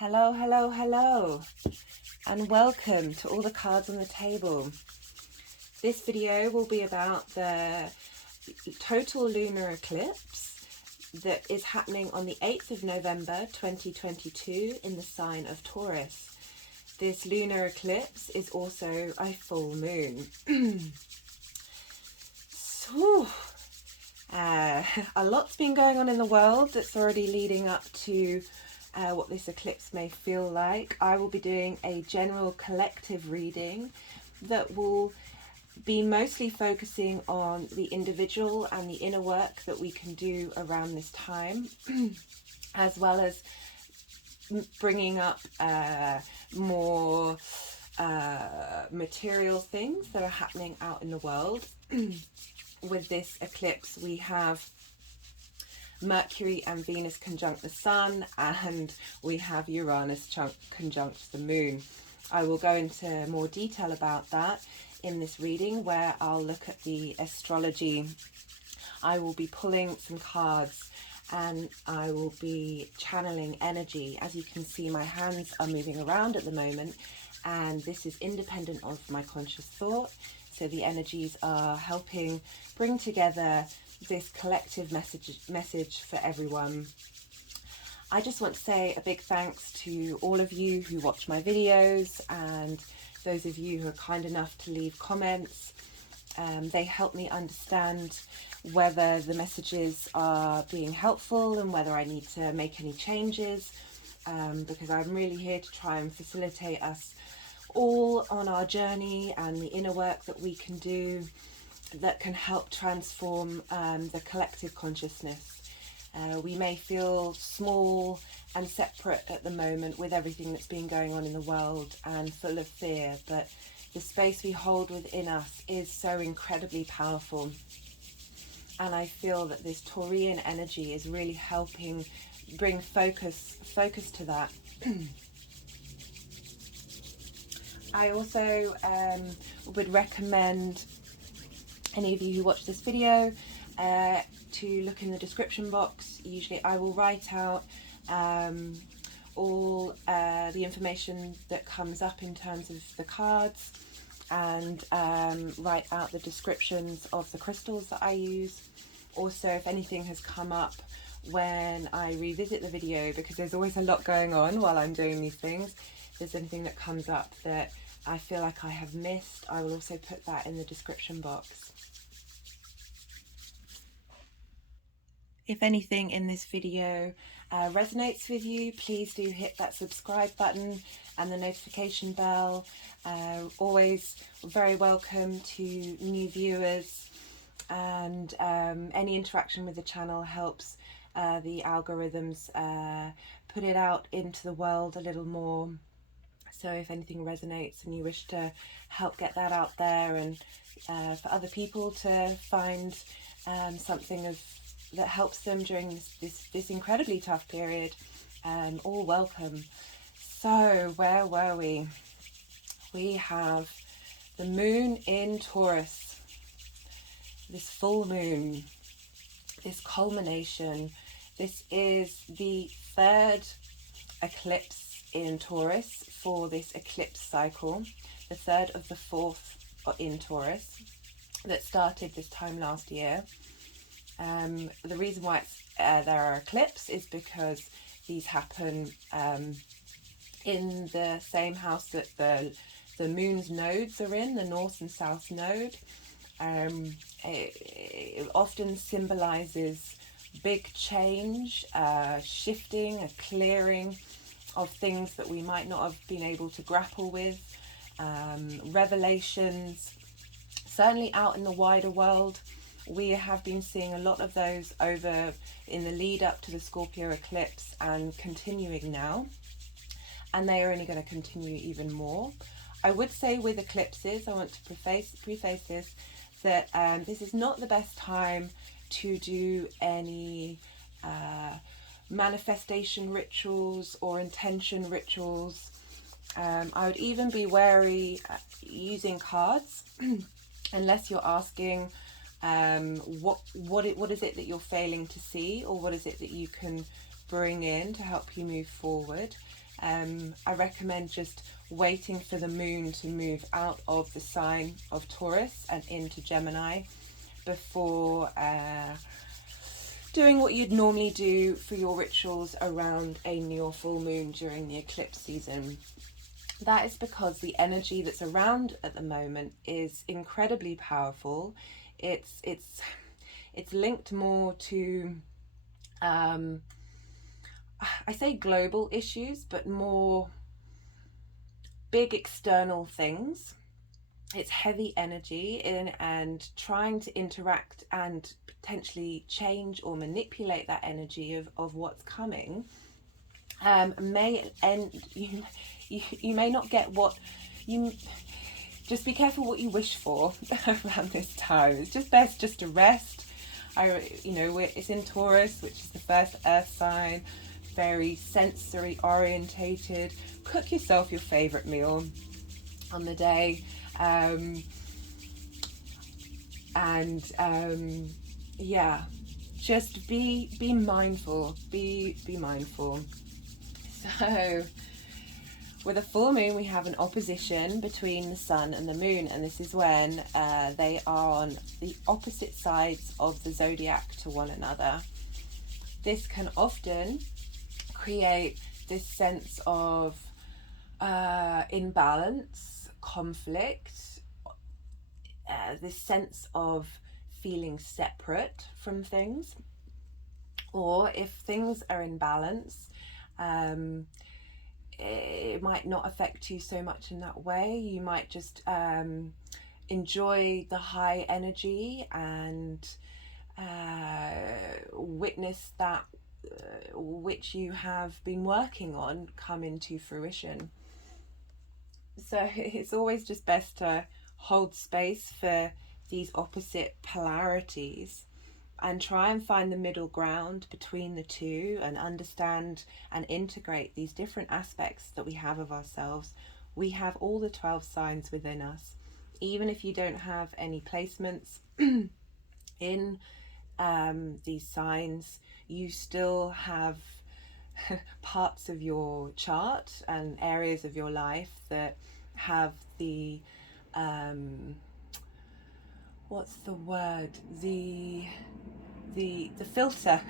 Hello, hello, hello, and welcome to all the cards on the table. This video will be about the total lunar eclipse that is happening on the 8th of November 2022 in the sign of Taurus. This lunar eclipse is also a full moon. So, a lot's been going on in the world that's already leading up to what this eclipse may feel like. I will be doing a general collective reading that will be mostly focusing on the individual and the inner work that we can do around this time, as well as bringing up more material things that are happening out in the world. With this eclipse, we have Mercury and Venus conjunct the Sun, and we have Uranus conjunct the Moon. I will go into more detail about that in this reading, where I'll look at the astrology. I will be pulling some cards and I will be channeling energy. As you can see, my hands are moving around at the moment, and this is independent of my conscious thought. So the energies are helping bring together this collective message for everyone. I just want to say a big thanks to all of you who watch my videos and those of you who are kind enough to leave comments. They help me understand whether the messages are being helpful and whether I need to make any changes, because I'm really here to try and facilitate us all on our journey and the inner work that we can do that can help transform the collective consciousness. We may feel small and separate at the moment with everything that's been going on in the world and full of fear, but the space we hold within us is so incredibly powerful. And I feel that this Taurian energy is really helping bring focus to that. I also would recommend any of you who watch this video to look in the description box. Usually I will write out all the information that comes up in terms of the cards, and write out the descriptions of the crystals that I use. Also, if anything has come up when I revisit the video, because there's always a lot going on while I'm doing these things, if there's anything that comes up that I feel like I have missed, I will also put that in the description box. If anything in this video resonates with you, please do hit that subscribe button and the notification bell. Always very welcome to new viewers, and any interaction with the channel helps the algorithms put it out into the world a little more. So if anything resonates and you wish to help get that out there, and for other people to find something that helps them during this incredibly tough period, all welcome. So where were we? We have the moon in Taurus, this full moon, this culmination. This is the third eclipse in Taurus for this eclipse cycle, the third of the fourth in Taurus that started this time last year. The reason why there are eclipses is because these happen in the same house that the moon's nodes are in, the north and south node. It often symbolizes big change, shifting, a clearing of things that we might not have been able to grapple with, revelations. Certainly out in the wider world, we have been seeing a lot of those over in the lead up to the Scorpio eclipse and continuing now, and they are only going to continue even more. I would say with eclipses, I want to preface this, that this is not the best time to do any manifestation rituals or intention rituals. I would even be wary using cards unless you're asking what is it that you're failing to see, or what is it that you can bring in to help you move forward. I recommend just waiting for the moon to move out of the sign of Taurus and into Gemini before doing what you'd normally do for your rituals around a new or full moon during the eclipse season. That is because the energy that's around at the moment is incredibly powerful. It's linked more to I say global issues, but more big external things. It's heavy energy and trying to interact and potentially change or manipulate that energy of what's coming may end. You may not get what you. Just be careful what you wish for around this time. It's just best just to rest. It's in Taurus, which is the first earth sign, very sensory orientated. Cook yourself your favorite meal on the day, just be mindful. Be mindful. So with a full moon, we have an opposition between the sun and the moon, and this is when they are on the opposite sides of the zodiac to one another. This can often create this sense of imbalance, conflict, this sense of feeling separate from things. Or if things are in balance, it might not affect you so much in that way. You might just enjoy the high energy and witness that which you have been working on come into fruition. So it's always just best to hold space for these opposite polarities and try and find the middle ground between the two and understand and integrate these different aspects that we have of ourselves. We have all the 12 signs within us. Even if you don't have any placements in these signs, you still have parts of your chart and areas of your life that have the what's the word, the filter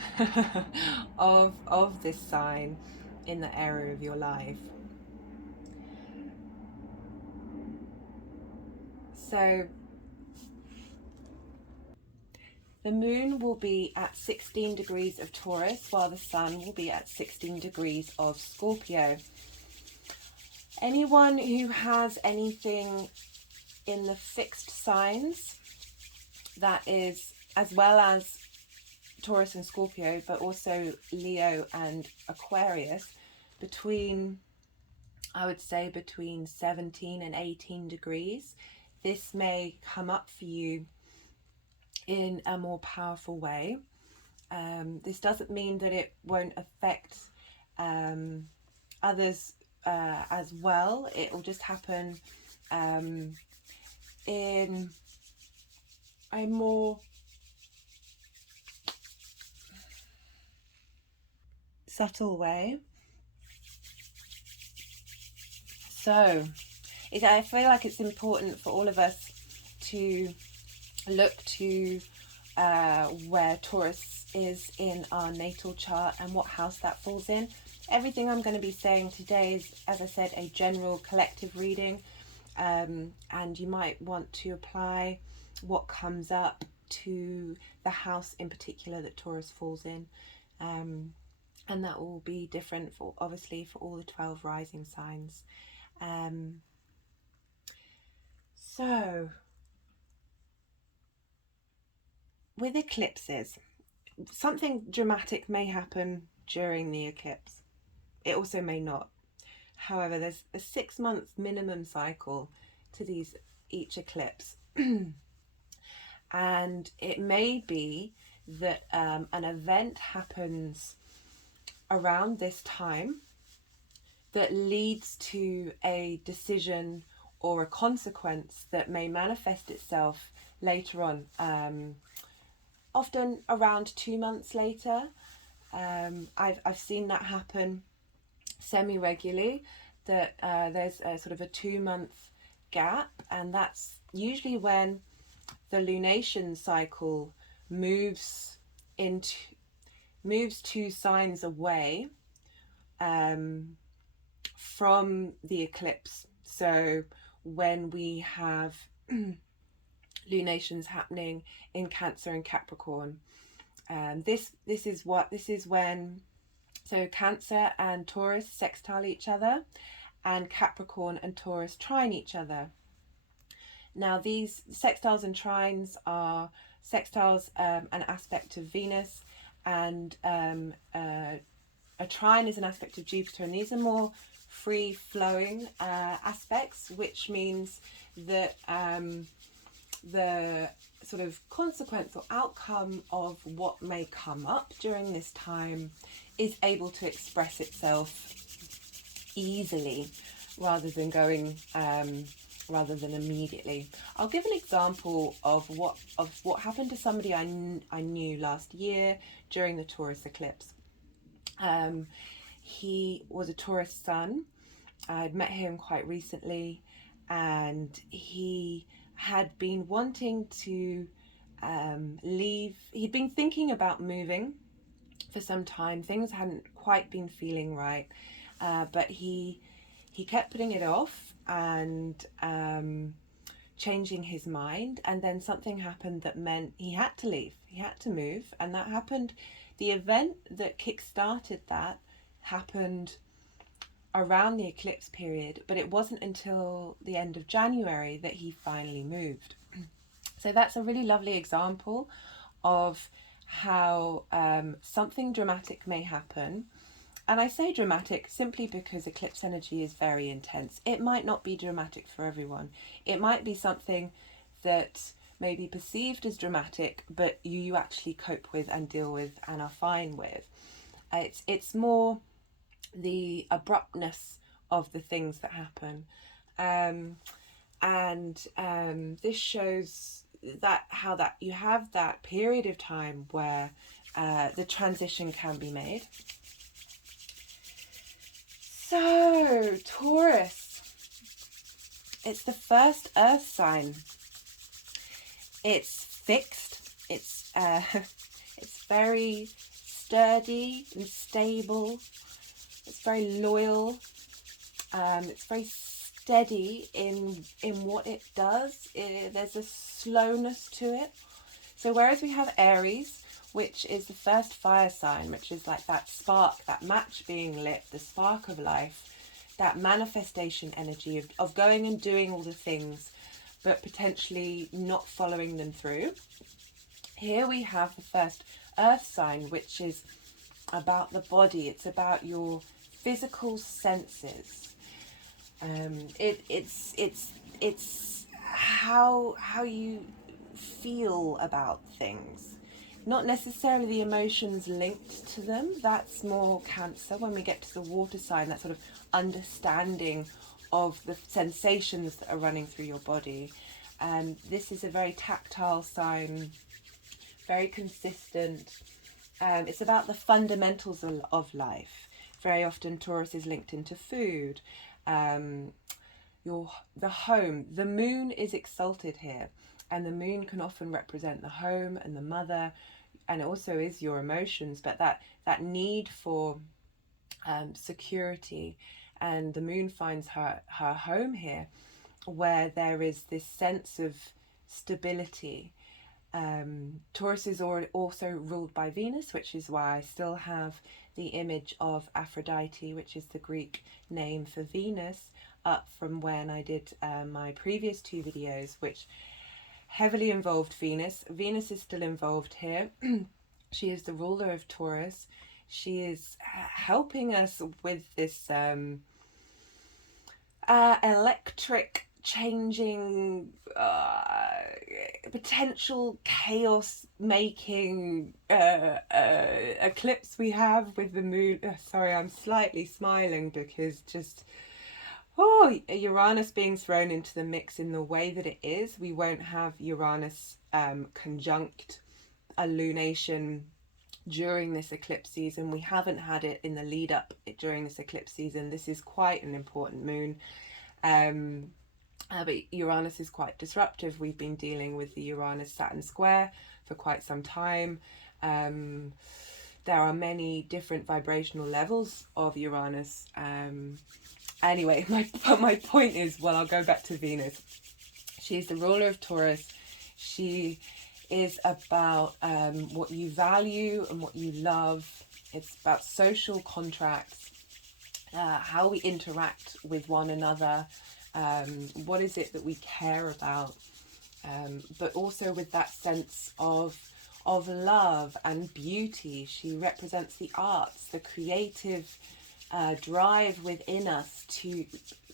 of this sign in the area of your life. So the moon will be at 16 degrees of Taurus, while the sun will be at 16 degrees of Scorpio. Anyone who has anything in the fixed signs, that is as well as Taurus and Scorpio, but also Leo and Aquarius, I would say between 17 and 18 degrees, this may come up for you in a more powerful way. This doesn't mean that it won't affect others as well. It will just happen in a more subtle way. So I feel like it's important for all of us to look to where Taurus is in our natal chart and what house that falls in. Everything I'm going to be saying today is, as I said, a general collective reading, and you might want to apply what comes up to the house in particular that Taurus falls in, and that will be different for all the 12 rising signs. So with eclipses, something dramatic may happen during the eclipse. It also may not. However, there's a 6-month minimum cycle to each eclipse. And it may be that an event happens around this time that leads to a decision or a consequence that may manifest itself later on, often around 2 months later. I've seen that happen semi-regularly, that there's a sort of a 2-month gap, and that's usually when the lunation cycle moves 2 signs away from the eclipse. So when we have lunations happening in Cancer and Capricorn, this is when, so Cancer and Taurus sextile each other, and Capricorn and Taurus trine each other. Now these sextiles and trines are sextiles, an aspect of Venus, and a trine is an aspect of Jupiter, and these are more free flowing aspects, which means that the sort of consequence or outcome of what may come up during this time is able to express itself easily rather than immediately. I'll give an example of what happened to somebody I knew last year during the Taurus eclipse. He was a Taurus sun. I'd met him quite recently, and he had been wanting to leave. He'd been thinking about moving for some time. Things hadn't quite been feeling right, but he kept putting it off and changing his mind, and then something happened that meant he had to leave. He had to move, and that happened. The event that kick-started that happened around the eclipse period, but it wasn't until the end of January that he finally moved. So that's a really lovely example of how something dramatic may happen. And I say dramatic simply because eclipse energy is very intense. It might not be dramatic for everyone. It might be something that may be perceived as dramatic, but you actually cope with and deal with and are fine with. It's more the abruptness of the things that happen, and this shows that how that you have that period of time where the transition can be made. So Taurus, it's the first earth sign. It's fixed. It's very sturdy and stable. It's very loyal. It's very steady in what it does. There's a slowness to it. So whereas we have Aries, which is the first fire sign, which is like that spark, that match being lit, the spark of life, that manifestation energy of going and doing all the things, but potentially not following them through. Here we have the first earth sign, which is about the body. It's about your physical senses. It's how you feel about things, not necessarily the emotions linked to them. That's more Cancer. When we get to the water sign, that sort of understanding of the sensations that are running through your body. This is a very tactile sign, very consistent. It's about the fundamentals of life. Very often Taurus is linked into food, the home. The moon is exalted here, and the moon can often represent the home and the mother, and it also is your emotions, but that need for security. And the moon finds her home here, where there is this sense of stability. Taurus is also ruled by Venus, which is why I still have the image of Aphrodite, which is the Greek name for Venus, up from when I did my previous 2 videos, which heavily involved Venus. Venus is still involved here. She is the ruler of Taurus. She is helping us with this electric changing, potential chaos making eclipse we have with the moon. Sorry, I'm slightly smiling because just Uranus being thrown into the mix in the way that it is. We won't have Uranus conjunct a lunation during this eclipse season. We haven't had it in the lead up during this eclipse season. This is quite an important moon. But Uranus is quite disruptive. We've been dealing with the Uranus-Saturn square for quite some time. There are many different vibrational levels of Uranus. Anyway, my point is, well, I'll go back to Venus. She's the ruler of Taurus. She is about what you value and what you love. It's about social contracts, how we interact with one another, what is it that we care about, but also with that sense of love and beauty. She represents the arts, the creative drive within us to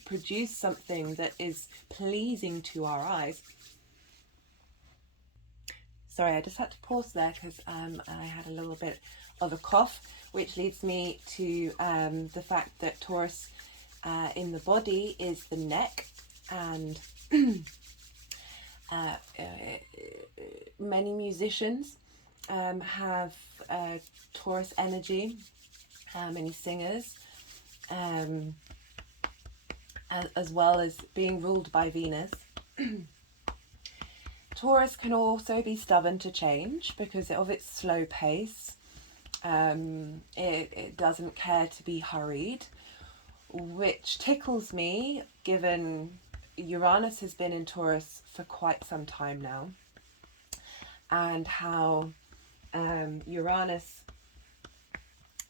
produce something that is pleasing to our eyes. Sorry, I just had to pause there because I had a little bit of a cough, which leads me to the fact that Taurus in the body is the neck, and many musicians have Taurus energy, many singers, as well as being ruled by Venus. Taurus can also be stubborn to change because of its slow pace. It doesn't care to be hurried, which tickles me given Uranus has been in Taurus for quite some time now, and how Uranus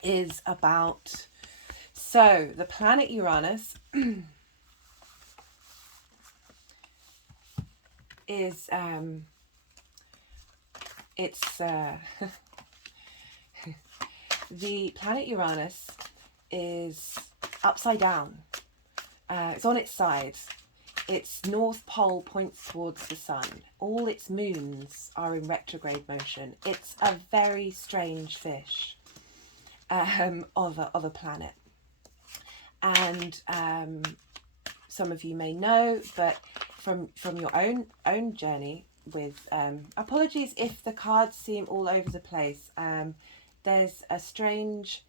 is about... So the planet Uranus is the planet Uranus is upside down. It's on its side. Its north pole points towards the sun. All its moons are in retrograde motion. It's a very strange fish of a planet. And some of you may know, but from your own journey with apologies if the cards seem all over the place. There's a strange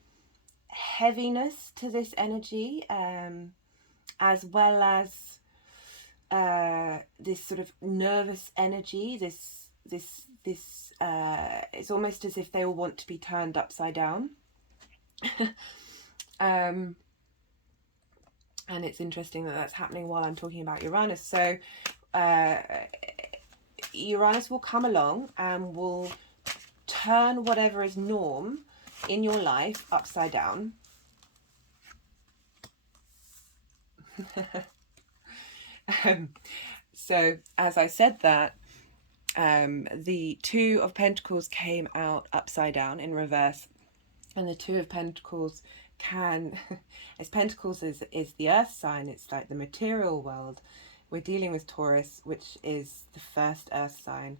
heaviness to this energy, as well as this sort of nervous energy. This it's almost as if they all want to be turned upside down. And it's interesting that that's happening while I'm talking about Uranus. So Uranus will come along and will turn whatever is norm in your life upside down. So as I said that, the Two of Pentacles came out upside down in reverse, and the Two of Pentacles can, as Pentacles is the earth sign, it's like the material world. We're dealing with Taurus, which is the first earth sign,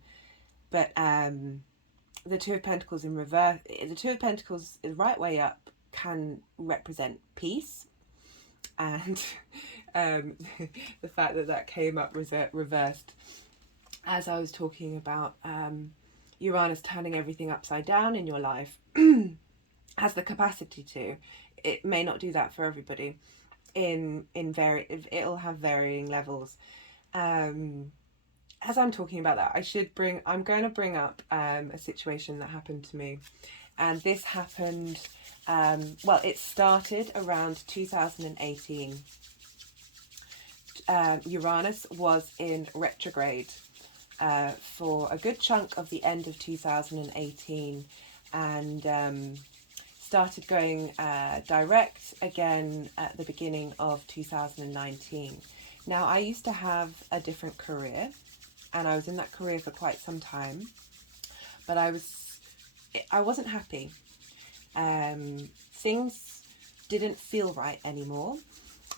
but the Two of Pentacles in reverse, the Two of Pentacles the right way up can represent peace, and the fact that came up reversed, as I was talking about Uranus turning everything upside down in your life, has the capacity to. It may not do that for everybody. It'll have varying levels. As I'm talking about that, I'm going to bring up a situation that happened to me, and this happened. Well, it started around 2018. Uranus was in retrograde for a good chunk of the end of 2018, and started going direct again at the beginning of 2019. Now, I used to have a different career, and I was in that career for quite some time, but I wasn't happy. Things didn't feel right anymore,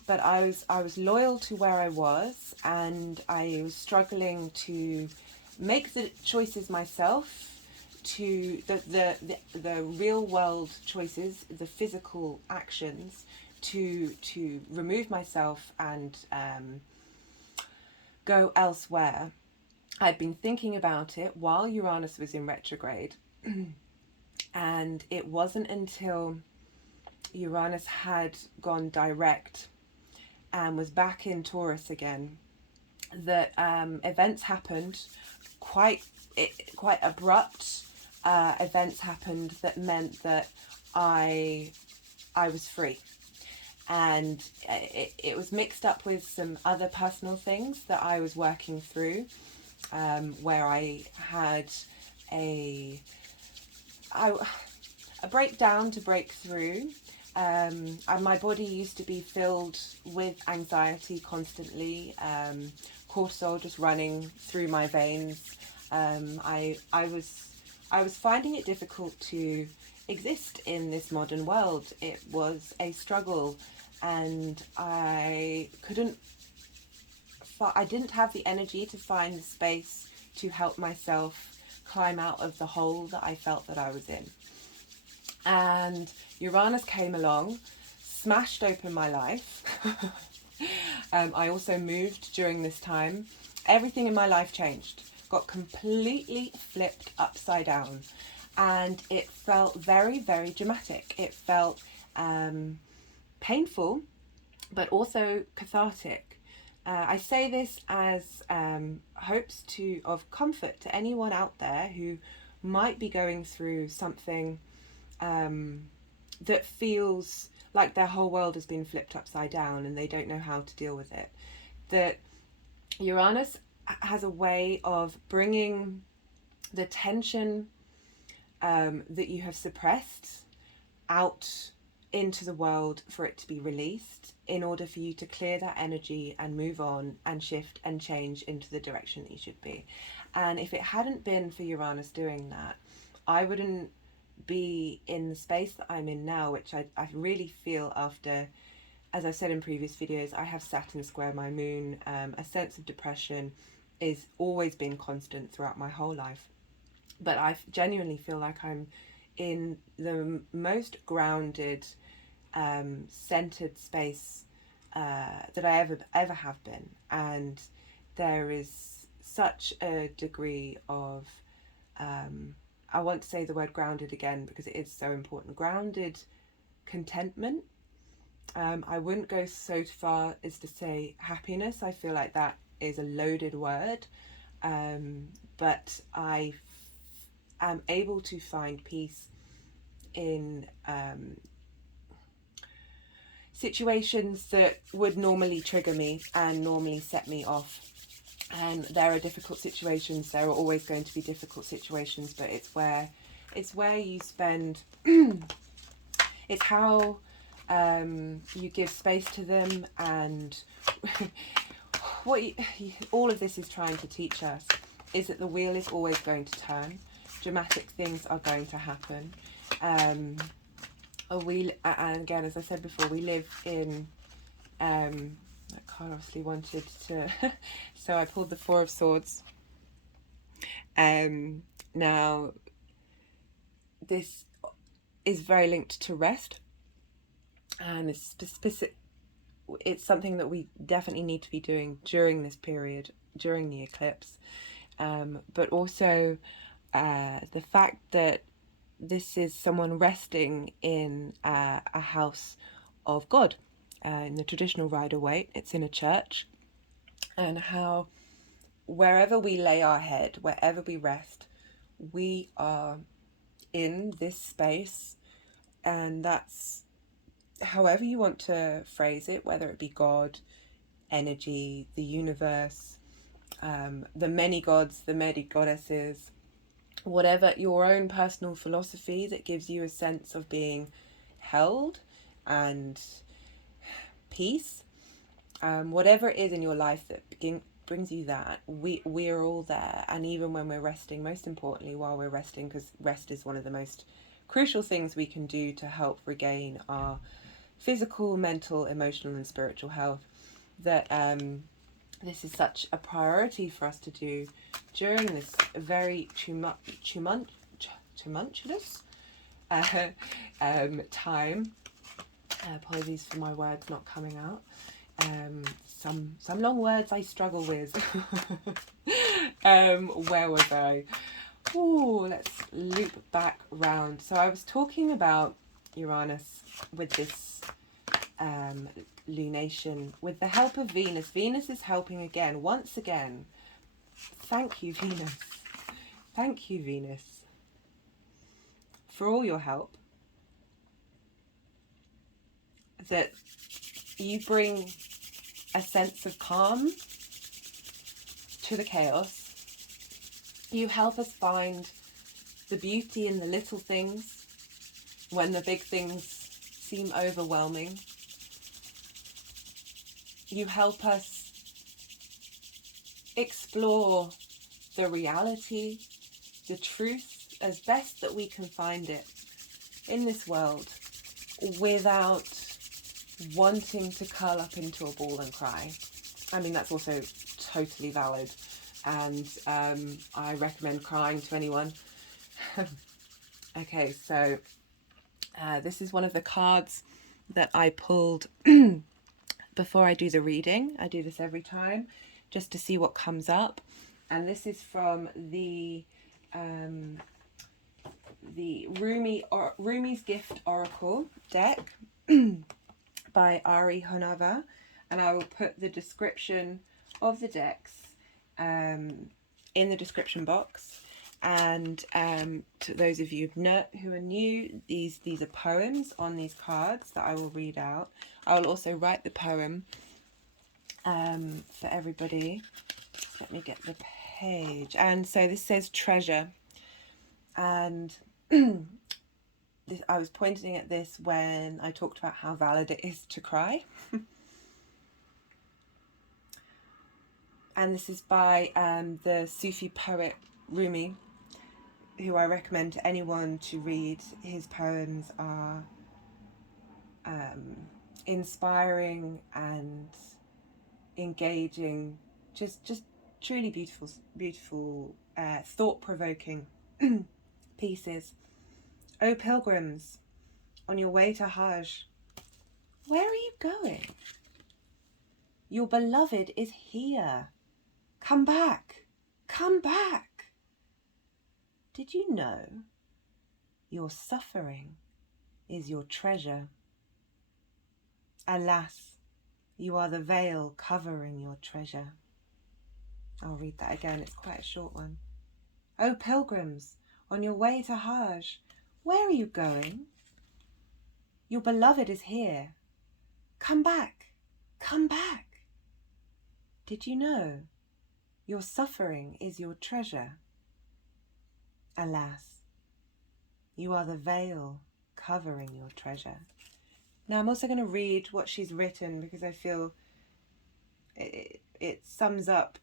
but I was loyal to where I was, and I was struggling to make the choices myself, to the real world choices, the physical actions, to remove myself and go elsewhere. I'd been thinking about it while Uranus was in retrograde, And it wasn't until Uranus had gone direct and was back in Taurus again that events happened, quite abrupt events happened that meant that I was free. And it was mixed up with some other personal things that I was working through, where I had a breakdown to break through. And my body used to be filled with anxiety constantly, cortisol just running through my veins. I was finding it difficult to exist in this modern world. It was a struggle, and I didn't have the energy to find the space to help myself climb out of the hole that I felt that I was in. And Uranus came along, smashed open my life. I also moved during this time. Everything in my life changed, got completely flipped upside down. And it felt very, very dramatic. It felt painful, but also cathartic. I say this as hopes of comfort to anyone out there who might be going through something that feels like their whole world has been flipped upside down and they don't know how to deal with it. That Uranus has a way of bringing the tension that you have suppressed out into the world for it to be released, in order for you to clear that energy and move on and shift and change into the direction that you should be. And if it hadn't been for Uranus doing that, I wouldn't be in the space that I'm in now, which I really feel after, as I've said in previous videos, I have Saturn square my moon. A sense of depression is always been constant throughout my whole life, but I genuinely feel like I'm in the most grounded, centered space that I ever have been. And there is such a degree of I want to say the word grounded again because it is so important. Grounded contentment. I wouldn't go so far as to say happiness. I feel like that is a loaded word. But I am able to find peace in situations that would normally trigger me and normally set me off. And there are difficult situations. There are always going to be difficult situations, but it's where you spend. It's how you give space to them, and all of this is trying to teach us is that the wheel is always going to turn. Dramatic things are going to happen. And again, as I said before, we live in. That card obviously wanted to, so I pulled the Four of Swords. Now, this is very linked to rest, and it's specific. It's something that we definitely need to be doing during this period, during the eclipse, but also the fact that this is someone resting in a house of God. In the traditional Rider-Waite, it's in a church, and how wherever we lay our head, wherever we rest, we are in this space. And that's however you want to phrase it, whether it be God, energy, the universe, the many gods, the many goddesses, whatever your own personal philosophy that gives you a sense of being held and peace, whatever it is in your life that brings you that, we're all there. And even when we're resting, most importantly while we're resting, because rest is one of the most crucial things we can do to help regain our physical, mental, emotional and spiritual health, that this is such a priority for us to do during this very tumultuous time. Apologies for my words not coming out. Some long words I struggle with. Where was I? Oh, let's loop back round. So I was talking about Uranus with this lunation with the help of Venus. Venus is helping again, once again. Thank you, Venus. Thank you, Venus, for all your help. That you bring a sense of calm to the chaos. You help us find the beauty in the little things when the big things seem overwhelming. You help us explore the reality, the truth, as best that we can find it in this world without wanting to curl up into a ball and cry. I mean, that's also totally valid, and I recommend crying to anyone. Okay, so this is one of the cards that I pulled before I do the reading. I do this every time just to see what comes up, and this is from the Rumi's Gift Oracle deck by Ari Honarvar, and I will put the description of the decks in the description box. And to those of you who are new, these are poems on these cards that I will read out. I will also write the poem for everybody. Let me get the page. And so this says treasure, and I was pointing at this when I talked about how valid it is to cry. And this is by the Sufi poet Rumi, who I recommend to anyone to read. His poems are inspiring and engaging, just truly beautiful, thought-provoking pieces. O pilgrims, on your way to Haaj, where are you going? Your beloved is here. Come back, come back. Did you know your suffering is your treasure? Alas, you are the veil covering your treasure. I'll read that again, it's quite a short one. O pilgrims, on your way to Haaj, where are you going? Your beloved is here. Come back, come back. Did you know your suffering is your treasure? Alas, you are the veil covering your treasure. Now I'm also going to read what she's written because I feel it sums up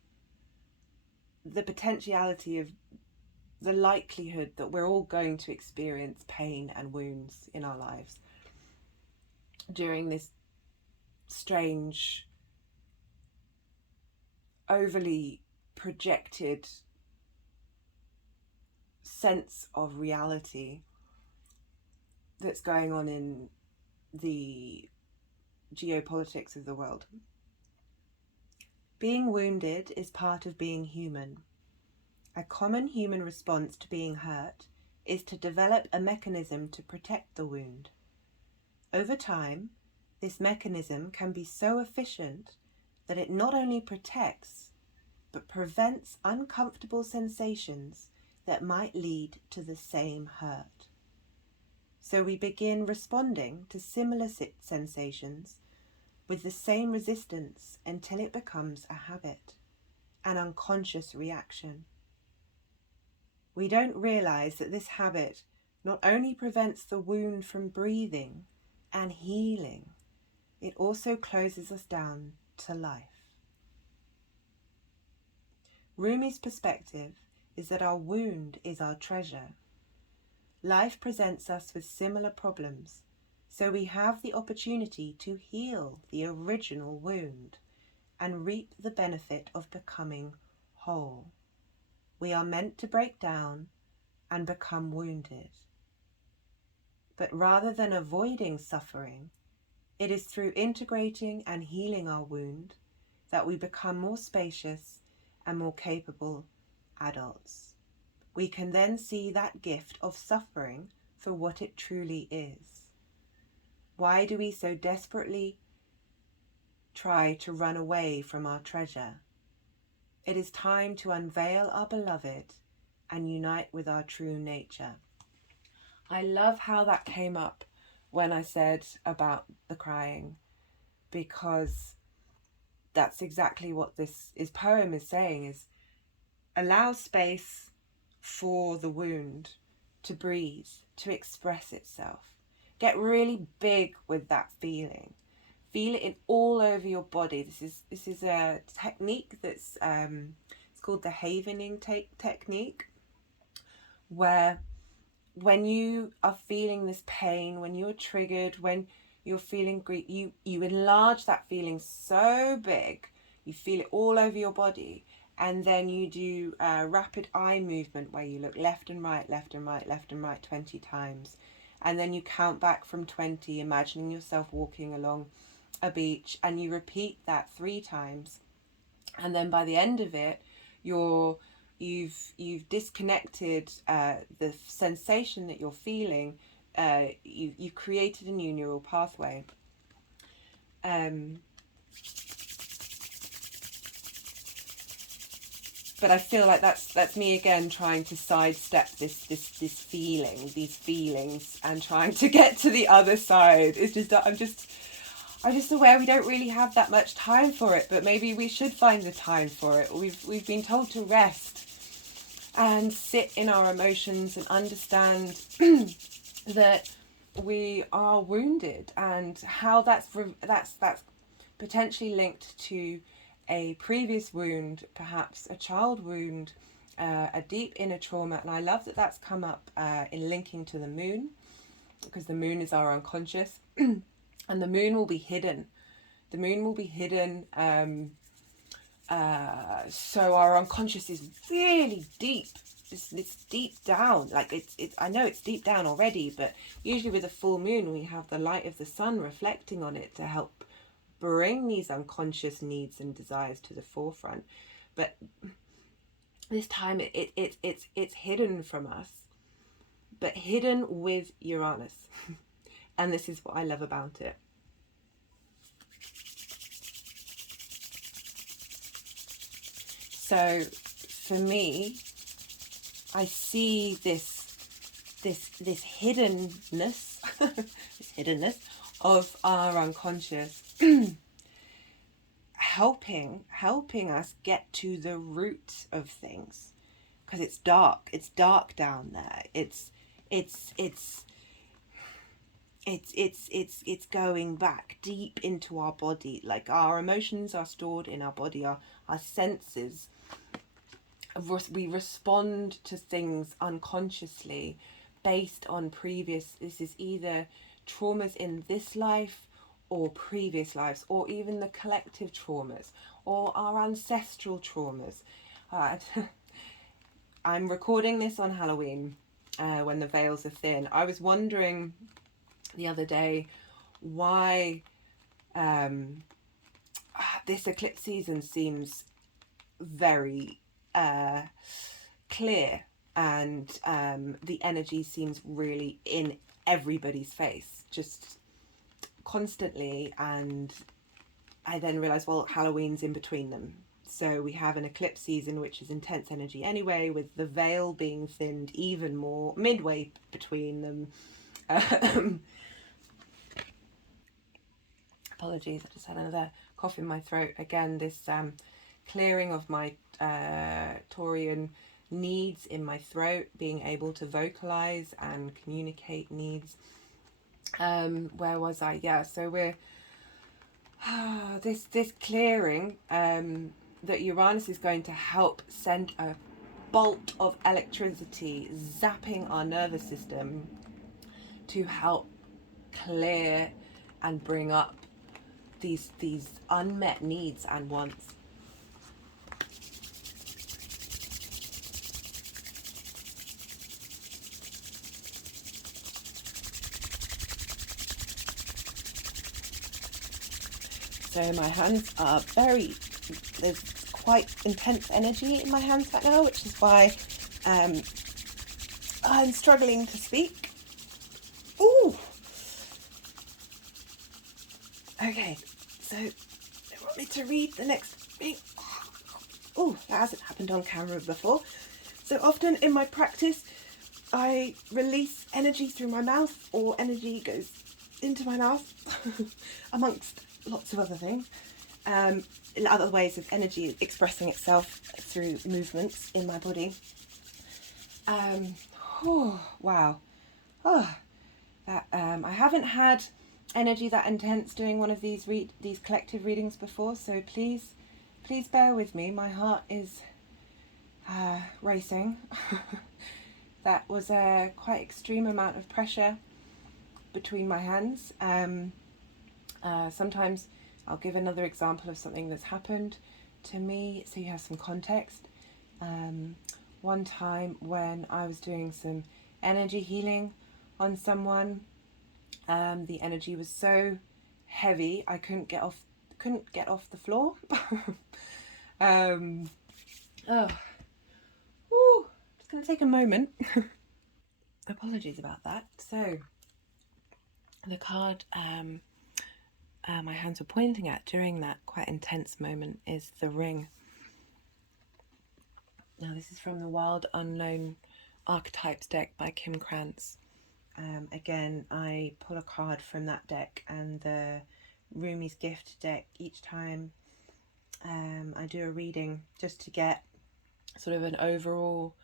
the potentiality of the likelihood that we're all going to experience pain and wounds in our lives during this strange, overly projected sense of reality that's going on in the geopolitics of the world. Being wounded is part of being human. A common human response to being hurt is to develop a mechanism to protect the wound. Over time, this mechanism can be so efficient that it not only protects, but prevents uncomfortable sensations that might lead to the same hurt. So we begin responding to similar sensations with the same resistance until it becomes a habit, an unconscious reaction. We don't realize that this habit not only prevents the wound from breathing and healing, it also closes us down to life. Rumi's perspective is that our wound is our treasure. Life presents us with similar problems, so we have the opportunity to heal the original wound and reap the benefit of becoming whole. We are meant to break down and become wounded. But rather than avoiding suffering, it is through integrating and healing our wound that we become more spacious and more capable adults. we can then see that gift of suffering for what it truly is. Why do we so desperately try to run away from our treasure? It is time to unveil our beloved and unite with our true nature. I love how that came up when I said about the crying, because that's exactly what this poem is saying, is allow space for the wound to breathe, to express itself. Get really big with that feeling. Feel it in all over your body. This is a technique that's it's called the havening technique, where when you are feeling this pain, when you're triggered, when you're feeling grief, you enlarge that feeling so big, you feel it all over your body, and then you do a rapid eye movement where you look left and right, left and right, left and right 20 times, and then you count back from 20, imagining yourself walking along a beach, and you repeat that 3 times, and then by the end of it, you've disconnected the sensation that you're feeling. You've created a new neural pathway. But I feel like that's me again trying to sidestep these feelings, and trying to get to the other side. It's just I'm just aware we don't really have that much time for it, but maybe we should find the time for it. We've been told to rest and sit in our emotions and understand that we are wounded, and how that's potentially linked to a previous wound, perhaps a child wound, a deep inner trauma. And I love that that's come up in linking to the moon, because the moon is our unconscious. And the moon will be hidden. The moon will be hidden. So our unconscious is really deep. It's deep down. Like I know it's deep down already, but usually with a full moon, we have the light of the sun reflecting on it to help bring these unconscious needs and desires to the forefront. But this time it's hidden from us, but hidden with Uranus. And this is what I love about it. So for me, I see this hiddenness, this hiddenness of our unconscious helping us get to the root of things, because it's dark down there. It's going back deep into our body. Like our emotions are stored in our body, our senses. We respond to things unconsciously based on this is either traumas in this life or previous lives, or even the collective traumas or our ancestral traumas. I'm recording this on Halloween, when the veils are thin. I was wondering the other day why this eclipse season seems very clear, and the energy seems really in everybody's face, just constantly. And I then realised, well, Halloween's in between them, so we have an eclipse season which is intense energy anyway, with the veil being thinned even more midway between them. Apologies, I just had another cough in my throat. Again, this clearing of my Taurian needs in my throat, being able to vocalize and communicate needs. Where was I? Yeah, so we're this clearing that Uranus is going to help send a bolt of electricity zapping our nervous system to help clear and bring up these unmet needs and wants. So my hands are there's quite intense energy in my hands right now, which is why I'm struggling to speak. Ooh. Okay, so they want me to read the next thing. Oh, that hasn't happened on camera before. So often in my practice, I release energy through my mouth, or energy goes into my mouth, amongst lots of other things. Other ways of energy expressing itself through movements in my body. Oh, wow. Oh, that I haven't had energy that intense doing one of these collective readings before, so please bear with me. My heart is racing. That was a quite extreme amount of pressure between my hands. Sometimes I'll give another example of something that's happened to me so you have some context. One time when I was doing some energy healing on someone, the energy was so heavy I couldn't get off the floor. Oh, whew, just gonna take a moment. Apologies about that. So the card my hands were pointing at during that quite intense moment is the Ring. Now this is from the Wild Unknown Archetypes deck by Kim Krantz. Again, I pull a card from that deck and the Rumi's Gift deck each time I do a reading, just to get sort of an overall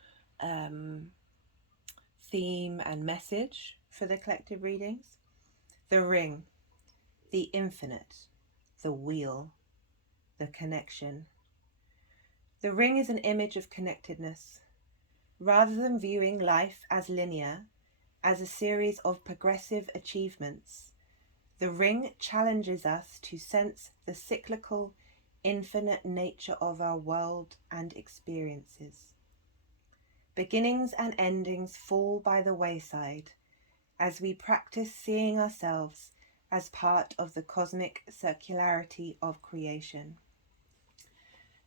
theme and message for the collective readings. The Ring, the infinite, the wheel, the connection. The Ring is an image of connectedness. Rather than viewing life as linear, as a series of progressive achievements, the Ring challenges us to sense the cyclical, infinite nature of our world and experiences. Beginnings and endings fall by the wayside as we practice seeing ourselves as part of the cosmic circularity of creation.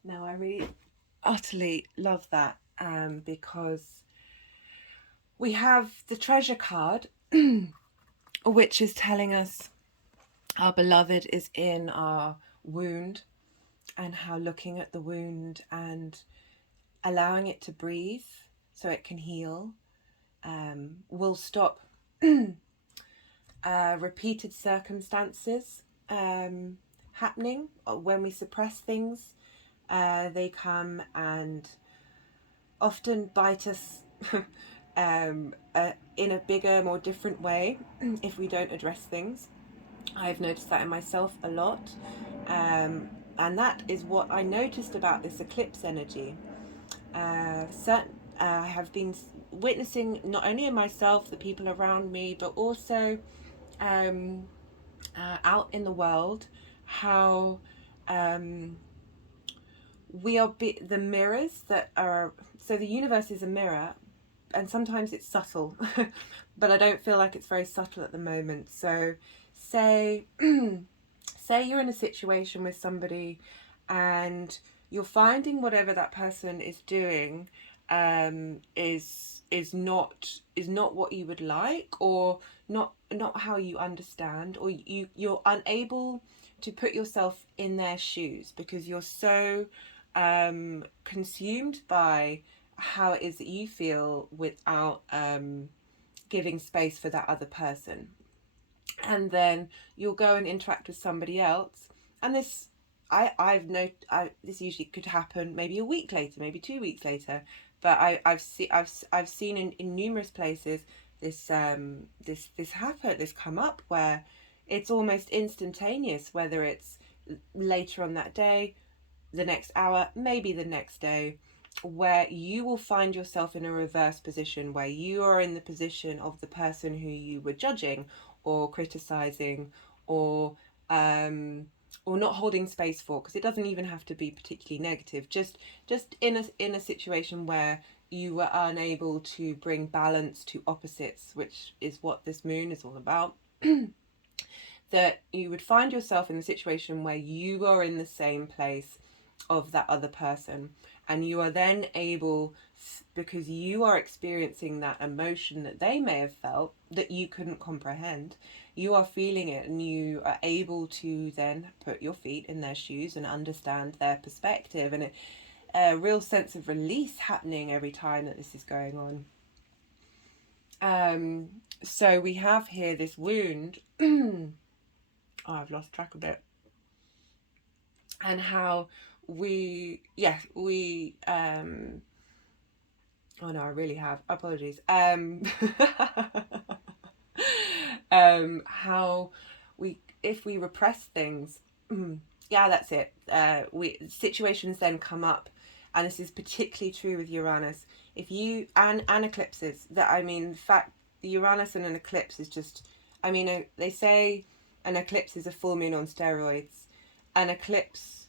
Now, I really utterly love that because we have the Treasure card, which is telling us our beloved is in our wound, and how looking at the wound and allowing it to breathe so it can heal will stop repeated circumstances happening. When we suppress things, they come and often bite us in a bigger, more different way if we don't address things. I've noticed that in myself a lot, and that is what I noticed about this eclipse energy. I have been witnessing, not only in myself, the people around me, but also out in the world, how we are the mirrors that are. So the universe is a mirror, and sometimes it's subtle, but I don't feel like it's very subtle at the moment. So say you're in a situation with somebody and you're finding whatever that person is doing is not what you would like, or not how you understand, or you're unable to put yourself in their shoes because you're so consumed by how it is that you feel without giving space for that other person. And then you'll go and interact with somebody else, and this this usually could happen maybe a week later, maybe 2 weeks later, but I've seen in numerous places this come up where it's almost instantaneous, whether it's later on that day, the next hour, maybe the next day, where you will find yourself in a reverse position, where you are in the position of the person who you were judging or criticizing, or not holding space for, because it doesn't even have to be particularly negative, just in a situation where you were unable to bring balance to opposites, which is what this moon is all about. That you would find yourself in a situation where you are in the same place of that other person. And you are then able, because you are experiencing that emotion that they may have felt that you couldn't comprehend, you are feeling it, and you are able to then put your feet in their shoes and understand their perspective. And a real sense of release happening every time that this is going on. So we have here this wound. Oh, I've lost track of it. And how we oh no, I really have, apologies. How we, if we repress things, yeah, that's it. Situations then come up, and this is particularly true with Uranus. If you and eclipses, that, I mean, in fact, Uranus and an eclipse is just, I mean, they say an eclipse is a full moon on steroids. An eclipse,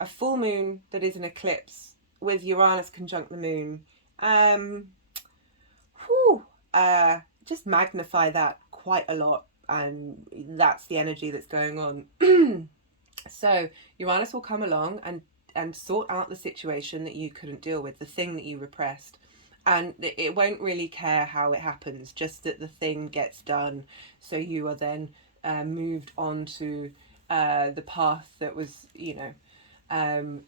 a full moon that is an eclipse with Uranus conjunct the moon, just magnify that quite a lot, and that's the energy that's going on. So Uranus will come along and sort out the situation that you couldn't deal with, the thing that you repressed, and it won't really care how it happens, just that the thing gets done, so you are then moved on to the path that was, you know,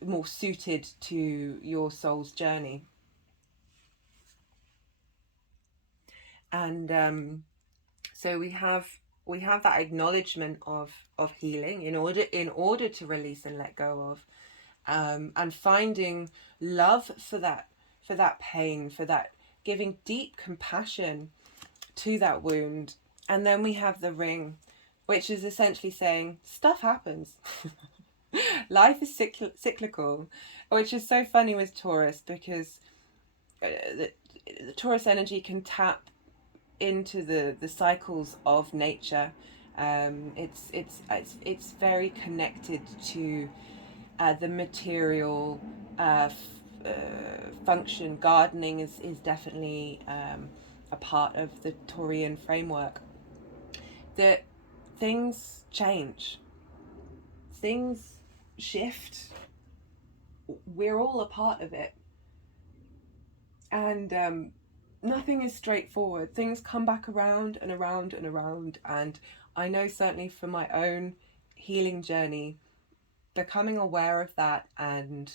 more suited to your soul's journey. And so we have that acknowledgement of healing in order to release and let go of, and finding love for that pain, for that, giving deep compassion to that wound. And then we have the ring, which is essentially saying stuff happens. Life is cyclical, which is so funny with Taurus, because the Taurus energy can tap into the cycles of nature. It's very connected to the material function. Gardening is definitely a part of the Taurian framework. That things change, things shift. We're all a part of it, and nothing is straightforward. Things come back around and around and around. And I know certainly for my own healing journey, becoming aware of that and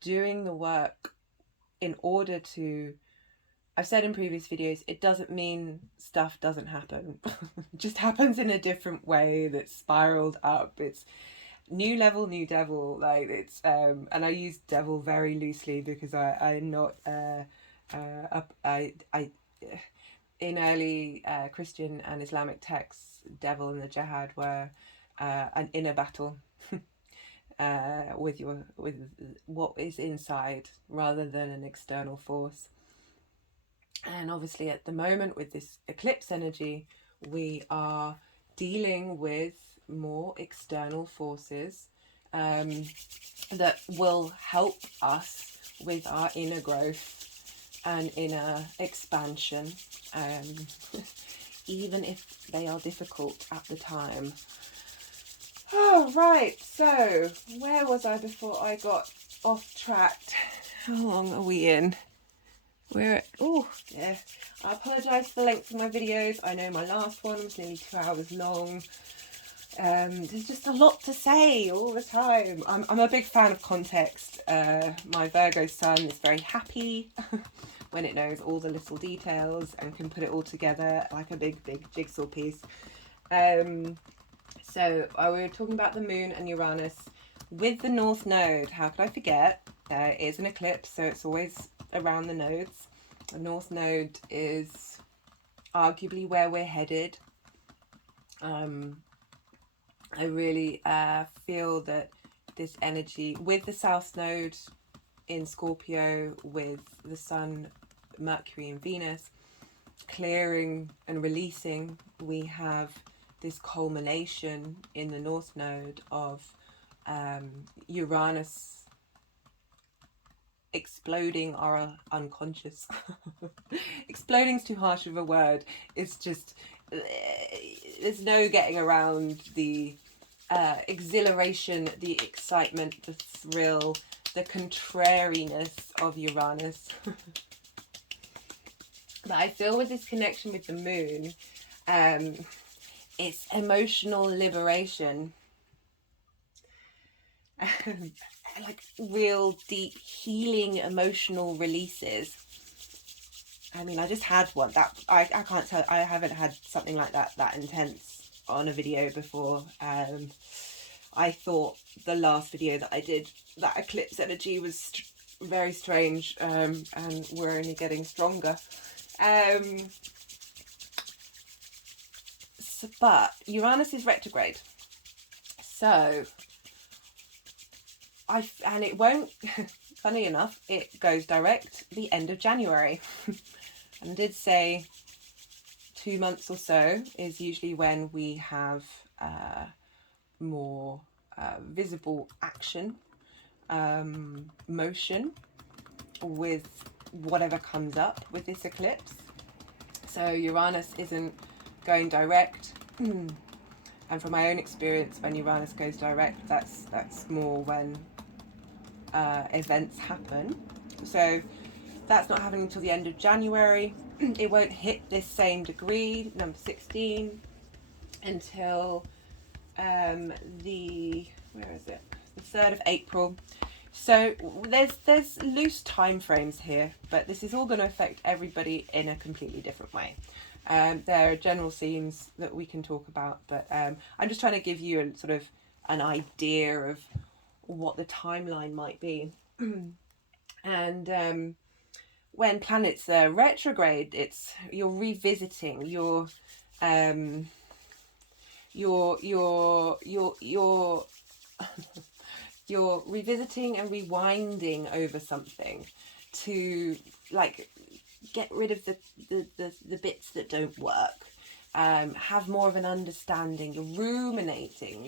doing the work in order to, I've said in previous videos, it doesn't mean stuff doesn't happen. It just happens in a different way that's spiraled up. It's new level, new devil. Like, it's and I use devil very loosely, because I'm not in early Christian and Islamic texts, devil and the jihad were an inner battle with what is inside, rather than an external force. And obviously at the moment with this eclipse energy, we are dealing with more external forces that will help us with our inner growth and inner expansion, even if they are difficult at the time. Oh, right, so where was I before I got off track? How long are we in? We're at, oh yeah, I apologise for the length of my videos. I know my last one was nearly 2 hours long. There's just a lot to say all the time. I'm a big fan of context. My Virgo sun is very happy when it knows all the little details and can put it all together like a big jigsaw piece. So we were talking about the moon and Uranus with the North Node. How could I forget? It is an eclipse, so it's always around the nodes. The North Node is arguably where we're headed. I really feel that this energy with the South Node in Scorpio, with the Sun, Mercury and Venus clearing and releasing, we have this culmination in the North Node of Uranus exploding our unconscious. Exploding's too harsh of a word. It's just, there's no getting around the exhilaration, the excitement, the thrill, the contrariness of Uranus. But I feel with this connection with the moon, it's emotional liberation, like real deep healing emotional releases. I mean, I just had one that I can't tell, I haven't had something like that intense on a video before. I thought the last video that I did, that eclipse energy was very strange, and we're only getting stronger. But Uranus is retrograde, so and it won't, funny enough, it goes direct the end of January. And I did say 2 months or so is usually when we have more visible action, motion with whatever comes up with this eclipse. So Uranus isn't going direct, and from my own experience, when Uranus goes direct, that's more when events happen. So that's not happening until the end of January. It won't hit this same degree, number 16, until the 3rd of April. So there's loose time frames here, but this is all going to affect everybody in a completely different way. There are general themes that we can talk about, but I'm just trying to give you a sort of an idea of what the timeline might be. And when planets are retrograde, you're revisiting, you're you're revisiting and rewinding over something to, like, get rid of the bits that don't work, have more of an understanding. You're ruminating,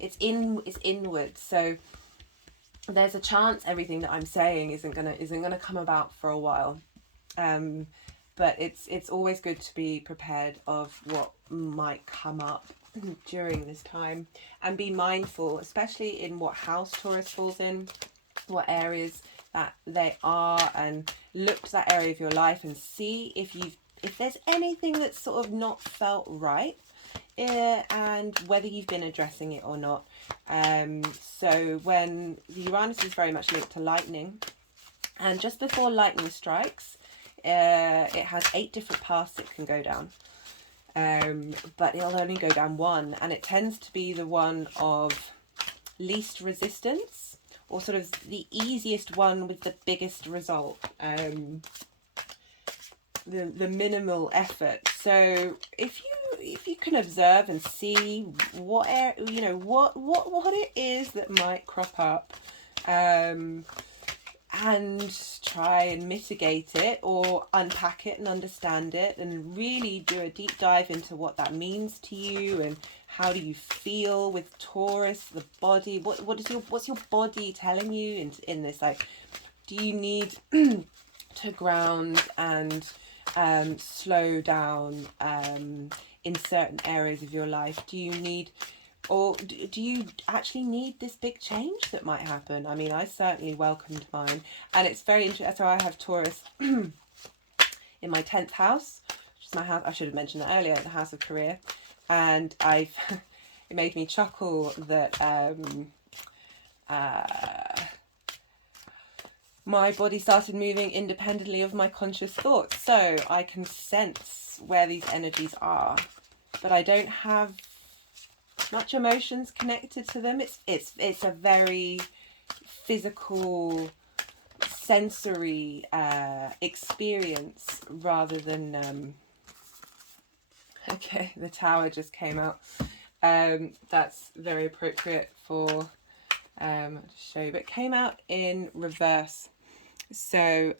it's inward. So there's a chance everything that I'm saying isn't gonna come about for a while, but it's always good to be prepared of what might come up during this time, and be mindful, especially in what house Taurus falls in, what areas that they are, and look to that area of your life and see if there's anything that's sort of not felt right, and whether you've been addressing it or not. So when Uranus is very much linked to lightning, and just before lightning strikes, it has 8 different paths it can go down, but it'll only go down one, and it tends to be the one of least resistance, or sort of the easiest one with the biggest result, the minimal effort. So if you can observe and see what it is that might crop up, and try and mitigate it or unpack it and understand it, and really do a deep dive into what that means to you, and how do you feel with Taurus, the body, what's your body telling you in this, like, do you need to ground and slow down in certain areas of your life? Do you need, or do you actually need this big change that might happen? I mean, I certainly welcomed mine, and it's very interesting. So I have Taurus in my 10th house, which is my house, I should have mentioned that earlier, the house of career, and it made me chuckle that my body started moving independently of my conscious thoughts, so I can sense where these energies are, but I don't have much emotions connected to them. It's a very physical, sensory experience rather than okay, the tower just came out. That's very appropriate for to show you, but it came out in reverse. So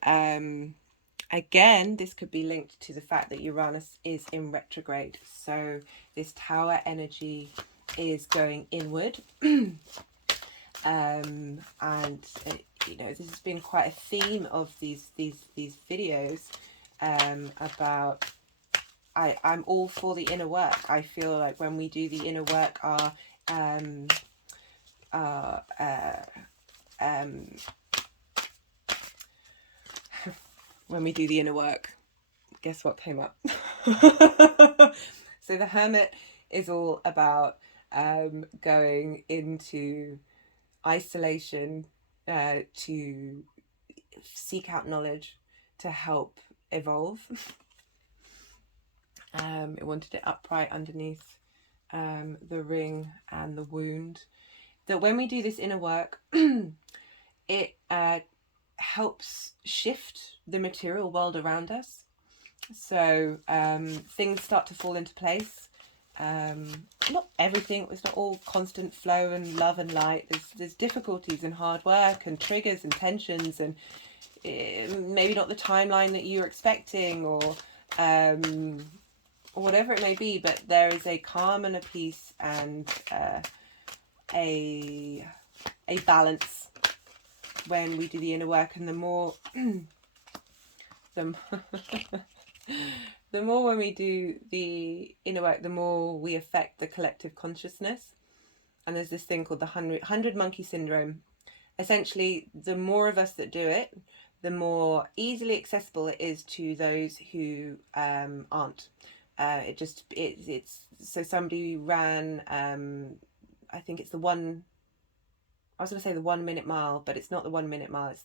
again, this could be linked to the fact that Uranus is in retrograde, so this tower energy is going inward. And this has been quite a theme of these videos, about I'm all for the inner work. I feel like when we do the inner work, our when we do the inner work, guess what came up? So the Hermit is all about going into isolation to seek out knowledge to help evolve. It wanted it upright underneath the ring and the wound. That when we do this inner work, it helps shift the material world around us. So things start to fall into place. Not everything, it's not all constant flow and love and light. There's difficulties and hard work and triggers and tensions, and maybe not the timeline that you're expecting, or whatever it may be, but there is a calm and a peace and a balance when we do the inner work. And the more the more when we do the inner work, the more we affect the collective consciousness. And there's this thing called the 100 monkey syndrome. Essentially, the more of us that do it, the more easily accessible it is to those who aren't. It's so somebody ran, I think it's the 1 minute mile, but it's not the 1 minute mile. It's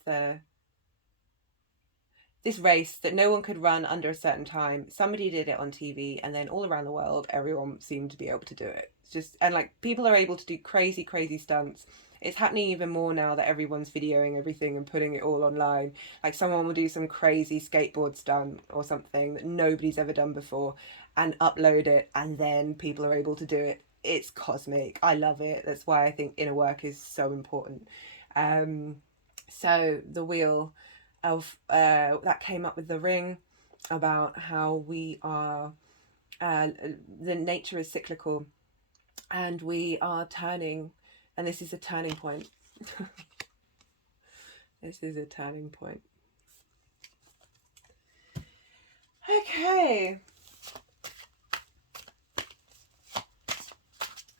this race that no one could run under a certain time. Somebody did it on TV, and then all around the world, everyone seemed to be able to do it. It's just, and like, people are able to do crazy stunts. It's happening even more now that everyone's videoing everything and putting it all online. Like, someone will do some crazy skateboard stunt or something that nobody's ever done before and upload it, and then people are able to do it. It's cosmic. I love it. That's why I think inner work is so important. So the wheel of that came up with the ring, about how we are, the nature is cyclical, and we are turning, and this is a turning point. This is a turning point. Okay,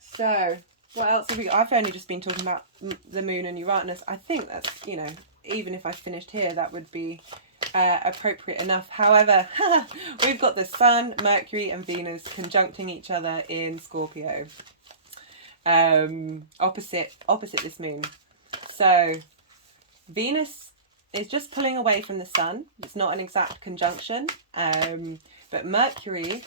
so what else have we got? I've only just been talking about the moon and Uranus. I think that's, you know, even if I finished here, that would be appropriate enough. However, we've got the Sun, Mercury and Venus conjuncting each other in Scorpio, opposite this moon. So Venus is just pulling away from the Sun. It's not an exact conjunction, but Mercury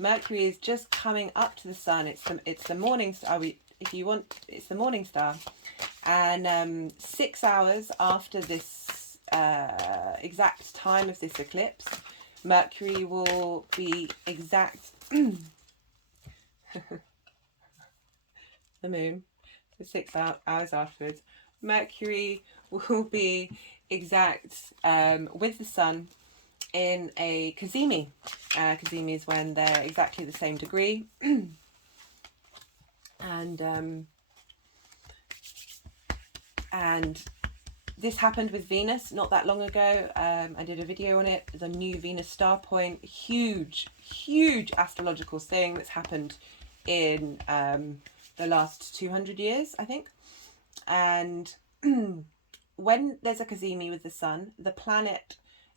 is just coming up to the Sun. It's the morning star. If you want, it's the morning star. And 6 hours after this exact time of this eclipse, Mercury will be exact. The moon, so 6 hours afterwards, Mercury will be exact with the Sun in a cazimi. Cazimi is when they're exactly the same degree. And this happened with Venus not that long ago. I did a video on it, the new Venus star point. Huge astrological thing that's happened in the last 200 years, I think. And when there's a cazimi with the Sun, the planet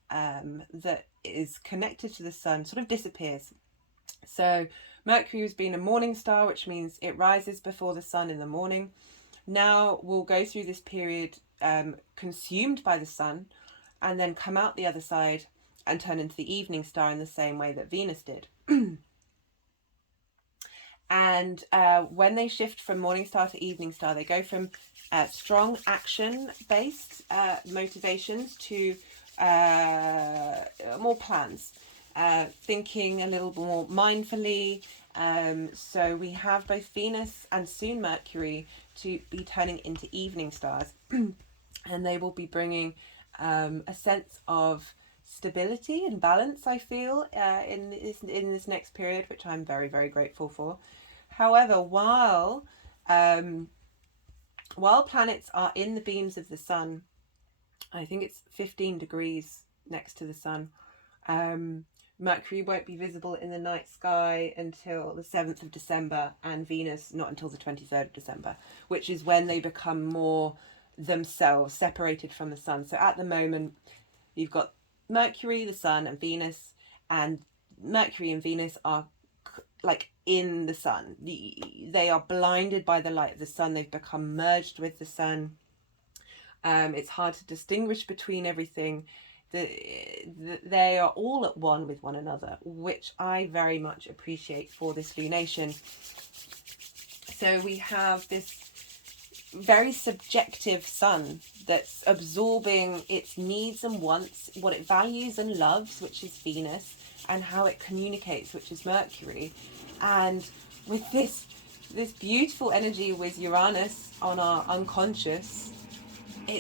that is connected to the Sun sort of disappears. So Mercury has been a morning star, which means it rises before the Sun in the morning. Now we'll go through this period consumed by the Sun, and then come out the other side and turn into the evening star in the same way that Venus did. And when they shift from morning star to evening star, they go from strong action-based motivations to more plans, thinking a little more mindfully. So we have both Venus and soon Mercury to be turning into evening stars, and they will be bringing a sense of stability and balance, I feel, in this next period, which I'm very, very grateful for. However, while planets are in the beams of the Sun, I think it's 15 degrees next to the Sun, Mercury won't be visible in the night sky until the 7th of December, and Venus not until the 23rd of December, which is when they become more themselves, separated from the sun. So at the moment, you've got Mercury, the sun, and Venus, and Mercury and Venus are like in the sun. They are blinded by the light of the sun. They've become merged with the sun. It's hard to distinguish between everything. They are all at one with one another, which I very much appreciate for this lunation. So we have this very subjective sun that's absorbing its needs and wants, what it values and loves, which is Venus, and how it communicates, which is Mercury. And with this beautiful energy with Uranus on our unconscious,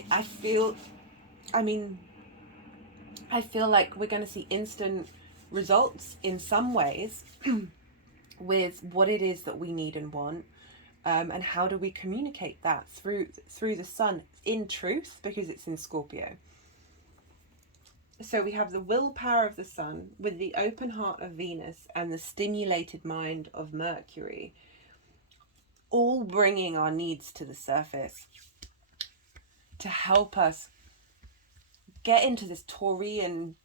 I feel like we're going to see instant results in some ways with what it is that we need and want, and how do we communicate that through the sun in truth, because it's in Scorpio. So we have the willpower of the sun with the open heart of Venus and the stimulated mind of Mercury, all bringing our needs to the surface to help us get into this Taurian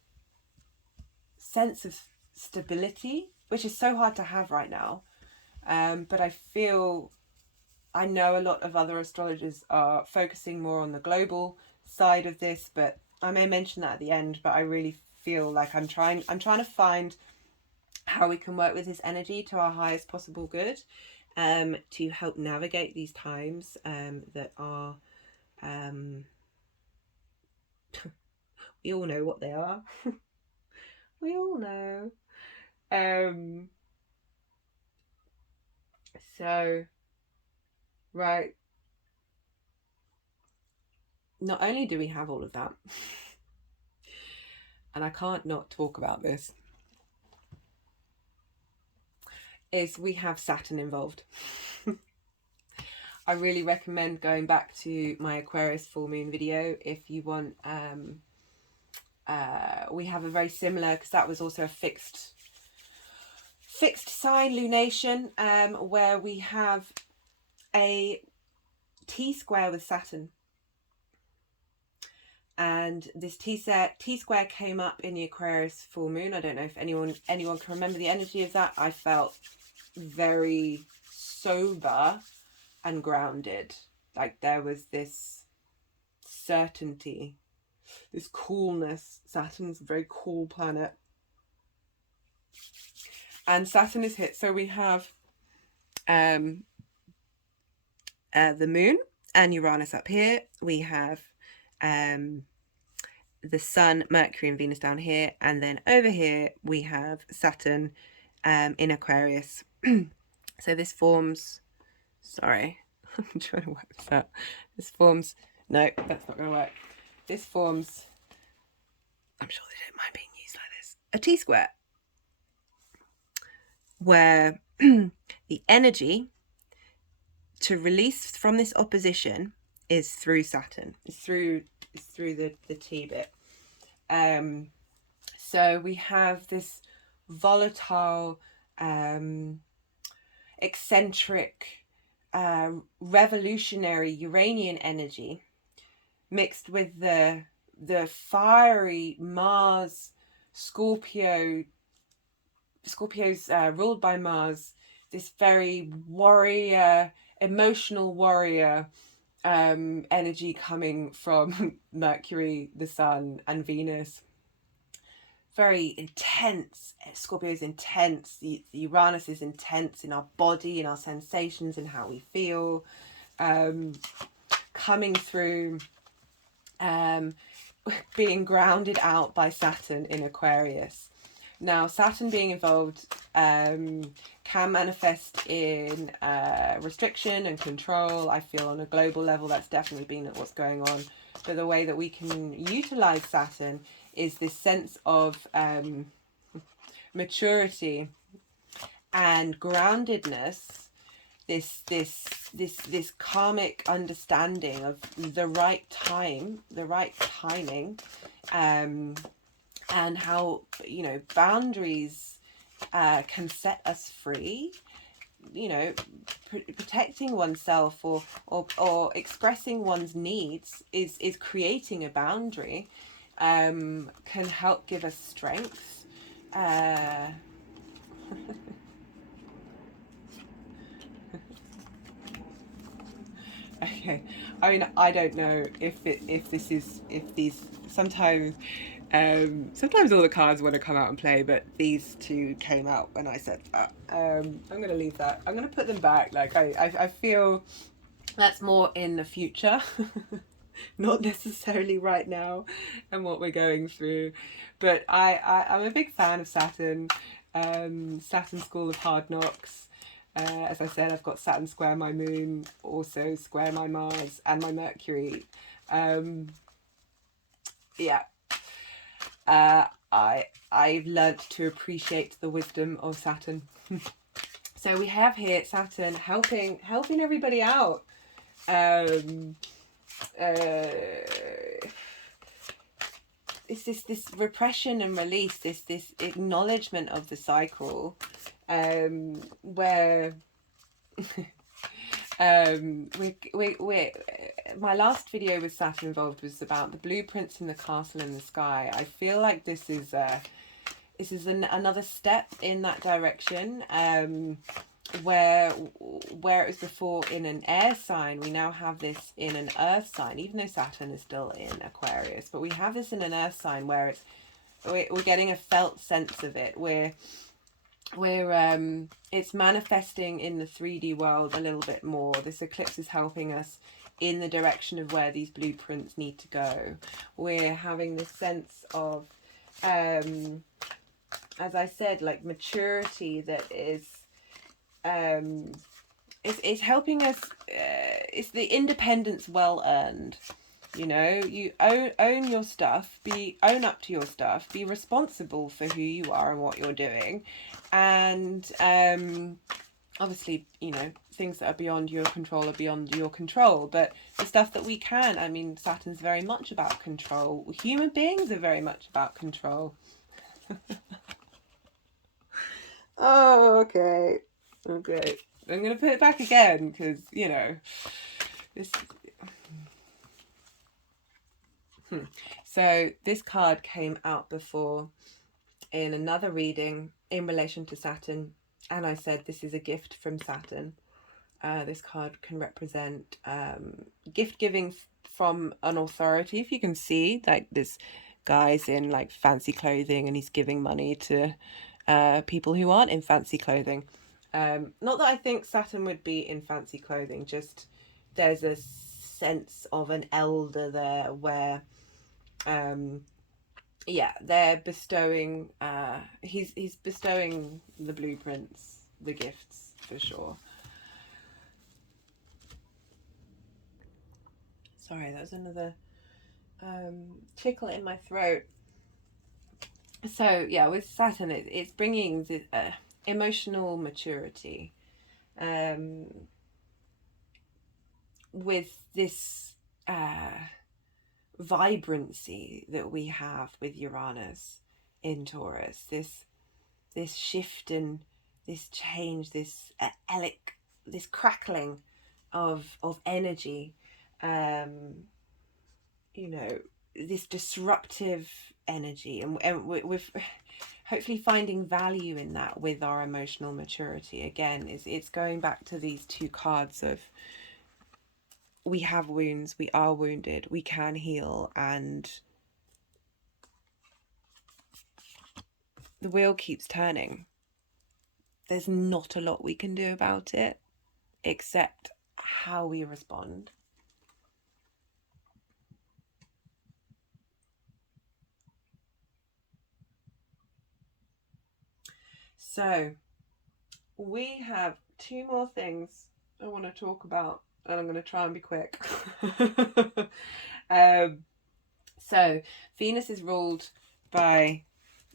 sense of stability, which is so hard to have right now. But I know a lot of other astrologers are focusing more on the global side of this, but I may mention that at the end. But I really feel like I'm trying to find how we can work with this energy to our highest possible good, to help navigate these times that are we all know what they are. We all know. So, right. Not only do we have all of that, and I can't not talk about this, is we have Saturn involved. I really recommend going back to my Aquarius full moon video if you want. We have a very similar, because that was also a fixed sign lunation, where we have a T-square with Saturn. And this T-square came up in the Aquarius full moon. I don't know if anyone can remember the energy of that. I felt very sober and grounded. Like there was this certainty, this coolness. Saturn's a very cool planet. And Saturn is hit. So we have the moon and Uranus up here. We have the sun, Mercury and Venus down here, and then over here we have Saturn in Aquarius. So this forms, sorry, I'm trying to work this out. This forms, no, that's not going to work. This forms, I'm sure they don't mind being used like this, a T-square, where the energy to release from this opposition is through Saturn. It's through the T bit. So we have this volatile, eccentric, revolutionary Uranian energy mixed with the fiery Mars, Scorpio's ruled by Mars, this very warrior, emotional warrior energy coming from Mercury, the Sun, and Venus. Very intense. Scorpio is intense. The Uranus is intense in our body, in our sensations, in how we feel. Coming through, being grounded out by Saturn in Aquarius. Now, Saturn being involved can manifest in restriction and control. I feel on a global level that's definitely been what's going on. But the way that we can utilize Saturn is this sense of maturity and groundedness, this karmic understanding of the right time, the right timing, and how, you know, boundaries can set us free. You know, protecting oneself or expressing one's needs is creating a boundary, can help give us strength. Okay, I mean, I don't know if these sometimes sometimes all the cards want to come out and play, but these two came out when I said that. I'm gonna leave that. I'm gonna put them back. Like I feel that's more in the future, not necessarily right now, and what we're going through. But I'm a big fan of Saturn, Saturn School of Hard Knocks. As I said, I've got Saturn square my moon, also square my Mars and my Mercury. Yeah, I've learnt to appreciate the wisdom of Saturn. So we have here Saturn helping everybody out. It's this repression and release, this acknowledgement of the cycle, where we my last video with Saturn involved was about the blueprints in the castle in the sky. I feel like this is another step in that direction, where it was before in an air sign, we now have this in an earth sign, even though Saturn is still in Aquarius, but we have this in an earth sign where we're getting a felt sense of it. It's manifesting in the 3D world a little bit more. This eclipse is helping us in the direction of where these blueprints need to go. We're having this sense of, as I said, like maturity that is, it's helping us. It's the independence well earned. You know, you own your stuff, own up to your stuff, be responsible for who you are and what you're doing, and obviously, you know, things that are beyond your control are beyond your control, but the stuff that we can, I mean, Saturn's very much about control. Human beings are very much about control. Oh, okay. I'm going to put it back again because, you know, this... So this card came out before in another reading in relation to Saturn, and I said this is a gift from Saturn. This card can represent gift giving from an authority. If you can see, like, this guy's in like fancy clothing and he's giving money to people who aren't in fancy clothing. Not that I think Saturn would be in fancy clothing, just there's a sense of an elder there where yeah, they're bestowing he's bestowing the blueprints, the gifts, for sure. Sorry, that was another tickle in my throat. So yeah, with Saturn, it's bringing the emotional maturity, with this vibrancy that we have with Uranus in Taurus, this shift and this change, this this crackling of energy, you know, this disruptive energy, and we're hopefully finding value in that with our emotional maturity. Again, it's going back to these two cards of, we have wounds, we are wounded, we can heal, and the wheel keeps turning. There's not a lot we can do about it except how we respond. So we have two more things I want to talk about, and I'm going to try and be quick. So Venus is ruled by,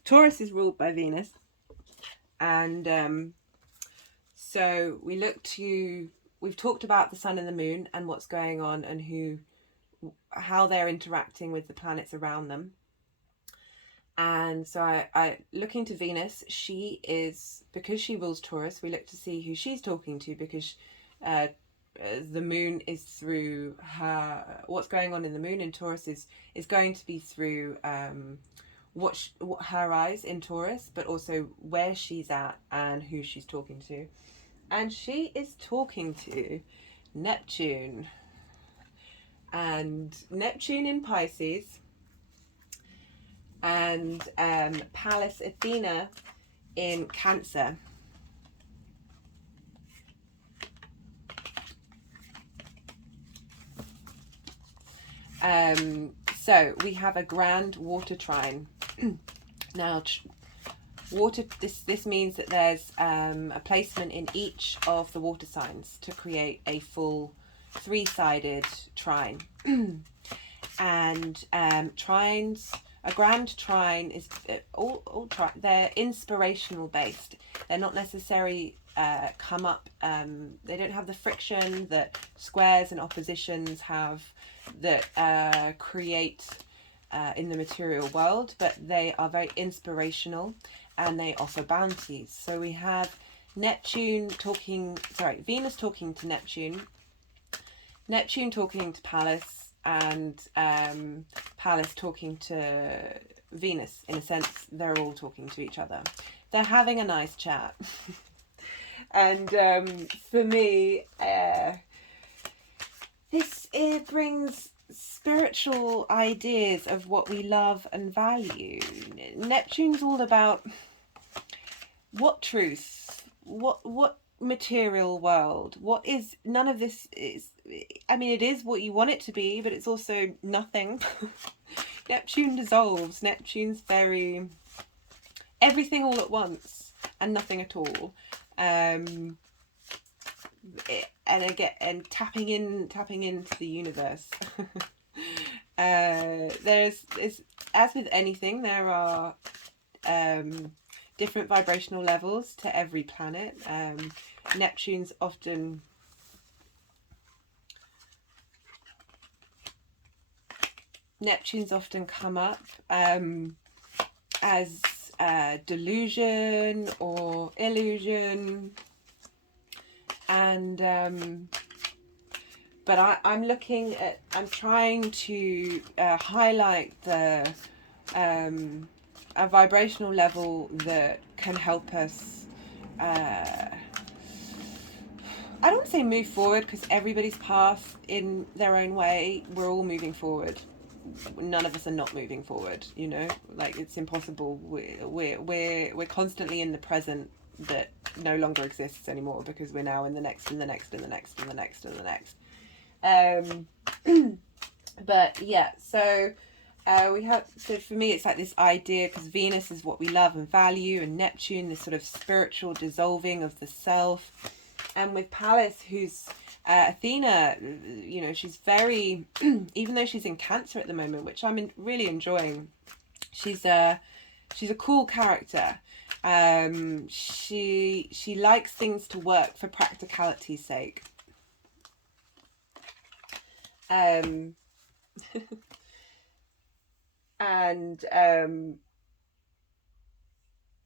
Taurus is ruled by Venus, and so we've talked about the sun and the moon and what's going on and how they're interacting with the planets around them. And so I look into Venus. She is, because she rules Taurus, we look to see who she's talking to, because the moon is through her. What's going on in the moon in Taurus is going to be through what her eyes in Taurus, but also where she's at and who she's talking to. And she is talking to Neptune. And Neptune in Pisces, and Pallas Athena in Cancer. So we have a grand water trine. Now, water. This means that there's a placement in each of the water signs to create a full three-sided trine. And trines, a grand trine is they're inspirational based. They're not necessarily come up. They don't have the friction that squares and oppositions have, that create in the material world, but they are very inspirational and they offer bounties. So we have Venus talking to Neptune, Neptune talking to Pallas, and Pallas talking to Venus. In a sense, they're all talking to each other. They're having a nice chat. And for me, it brings spiritual ideas of what we love and value. Neptune's all about what truth, what material world, what is, none of this is, I mean, it is what you want it to be, but it's also nothing. Neptune dissolves. Neptune's very everything all at once and nothing at all. And tapping into the universe. There's as with anything, there are different vibrational levels to every planet. Neptune's often come up as delusion or illusion, and but I'm trying to highlight a vibrational level that can help us, I don't want to say move forward, because everybody's path in their own way, we're all moving forward. None of us are not moving forward, you know, like it's impossible. We're constantly in the present that no longer exists anymore, because we're now in the next and the next and the next and the next and the next. But yeah, so for me it's like this idea, because Venus is what we love and value, and Neptune, this sort of spiritual dissolving of the self. And with Pallas, who's Athena, you know, she's very even though she's in Cancer at the moment, which I'm really enjoying, she's a cool character. She likes things to work for practicality's sake. And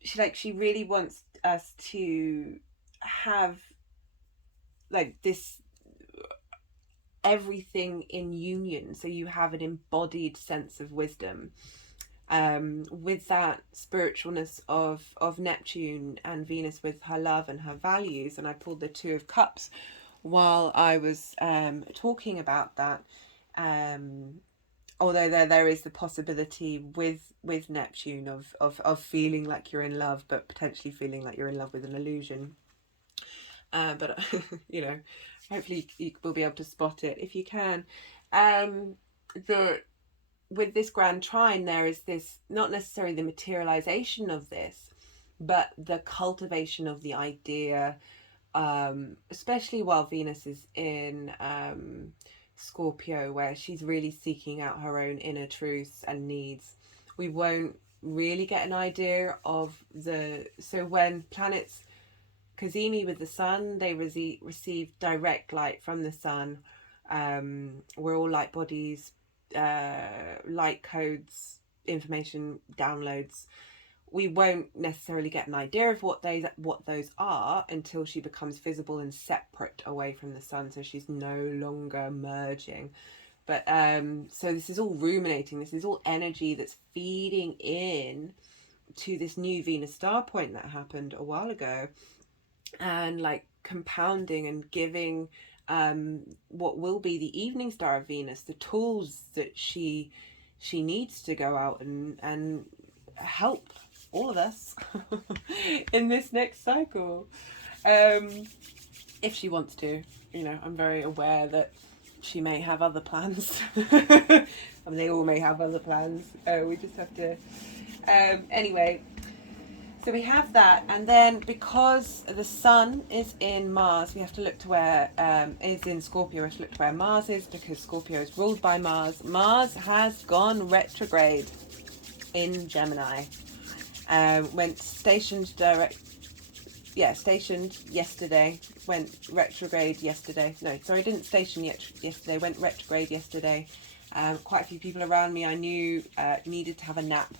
she really wants us to have like this everything in union, so you have an embodied sense of wisdom, with that spiritualness of Neptune, and Venus with her love and her values. And I pulled the Two of Cups while I was talking about that, although there is the possibility with Neptune of feeling like you're in love, but potentially feeling like you're in love with an illusion. But you know, hopefully you will be able to spot it if you can. With this grand trine, there is this, not necessarily the materialization of this, but the cultivation of the idea, especially while Venus is in Scorpio, where she's really seeking out her own inner truths and needs. We won't really get an idea of so when planets cazimi with the sun, they receive direct light from the sun. We're all light bodies, light codes information downloads. We won't necessarily get an idea of what those are until she becomes visible and separate away from the sun, so she's no longer merging. But so this is all ruminating, this is all energy that's feeding in to this new Venus star point that happened a while ago, and like compounding and giving what will be the evening star of Venus the tools that she needs to go out and help all of us in this next cycle, if she wants to. You know, I'm very aware that she may have other plans. I mean, they all may have other plans. We just have to anyway, so we have that, and then because the sun is in Mars, we have to look to where is in Scorpio. We have to look to where Mars is, because Scorpio is ruled by Mars. Mars has gone retrograde in Gemini. Went stationed stationed yesterday. Went retrograde yesterday. No, sorry, didn't station yet yesterday. Went retrograde yesterday. Quite a few people around me I knew needed to have a nap.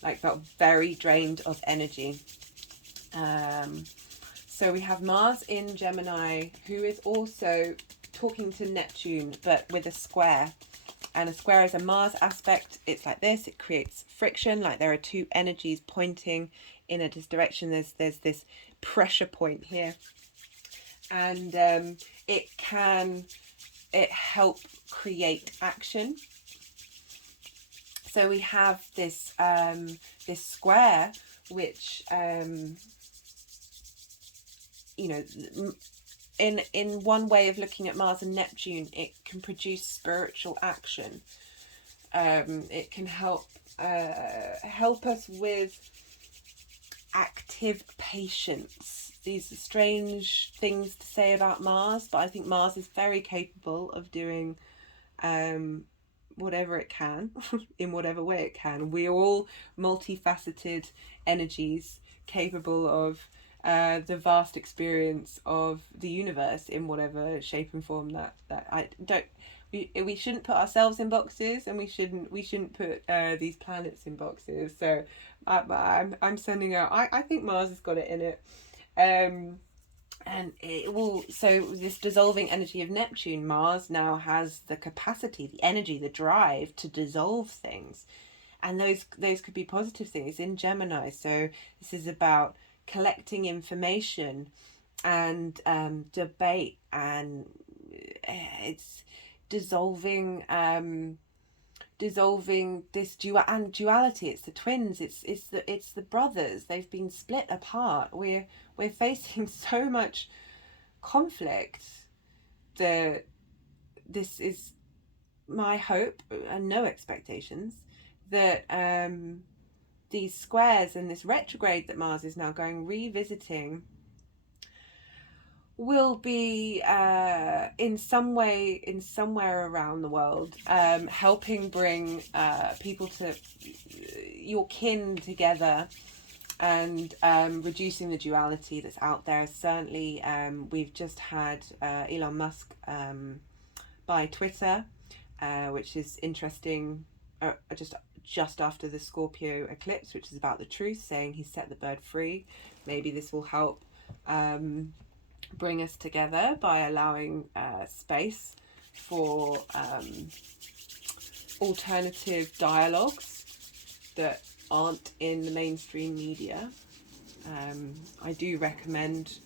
Like felt very drained of energy. So we have Mars in Gemini, who is also talking to Neptune, but with a square. And a square is a Mars aspect. It's like this. It creates friction. Like there are two energies pointing in a direction. There's this pressure point here, and it help create action. So we have this this square, which you know, in one way of looking at Mars and Neptune, it can produce spiritual action. It can help us with active patience. These are strange things to say about Mars, but I think Mars is very capable of doing whatever it can in whatever way it can. We're all multifaceted energies capable of the vast experience of the universe in whatever shape and form that I don't. We shouldn't put ourselves in boxes, and we shouldn't put these planets in boxes. So I'm sending out. I think Mars has got it in it. And it will, so this dissolving energy of Neptune, Mars now has the capacity, the energy, the drive to dissolve things, and those could be positive things in Gemini. So this is about collecting information and debate, and it's dissolving this duality. It's the twins, it's the brothers. They've been split apart. We're facing so much conflict. This is my hope, and no expectations, that these squares and this retrograde that Mars is now going revisiting will be in somewhere around the world, helping bring people to your kin together, and reducing the duality that's out there. Certainly, we've just had Elon Musk buy Twitter, which is interesting. Just after the Scorpio eclipse, which is about the truth, saying he set the bird free. Maybe this will help bring us together by allowing space for alternative dialogues that aren't in the mainstream media. I do recommend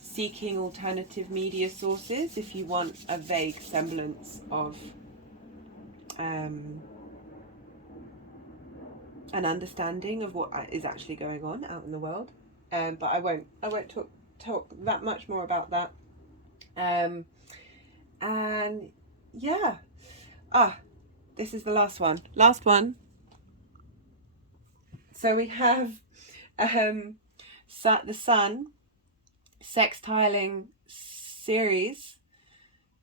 seeking alternative media sources if you want a vague semblance of an understanding of what is actually going on out in the world. But I won't talk that much more about that. And yeah, this is the last one. So we have the sun sextiling Ceres,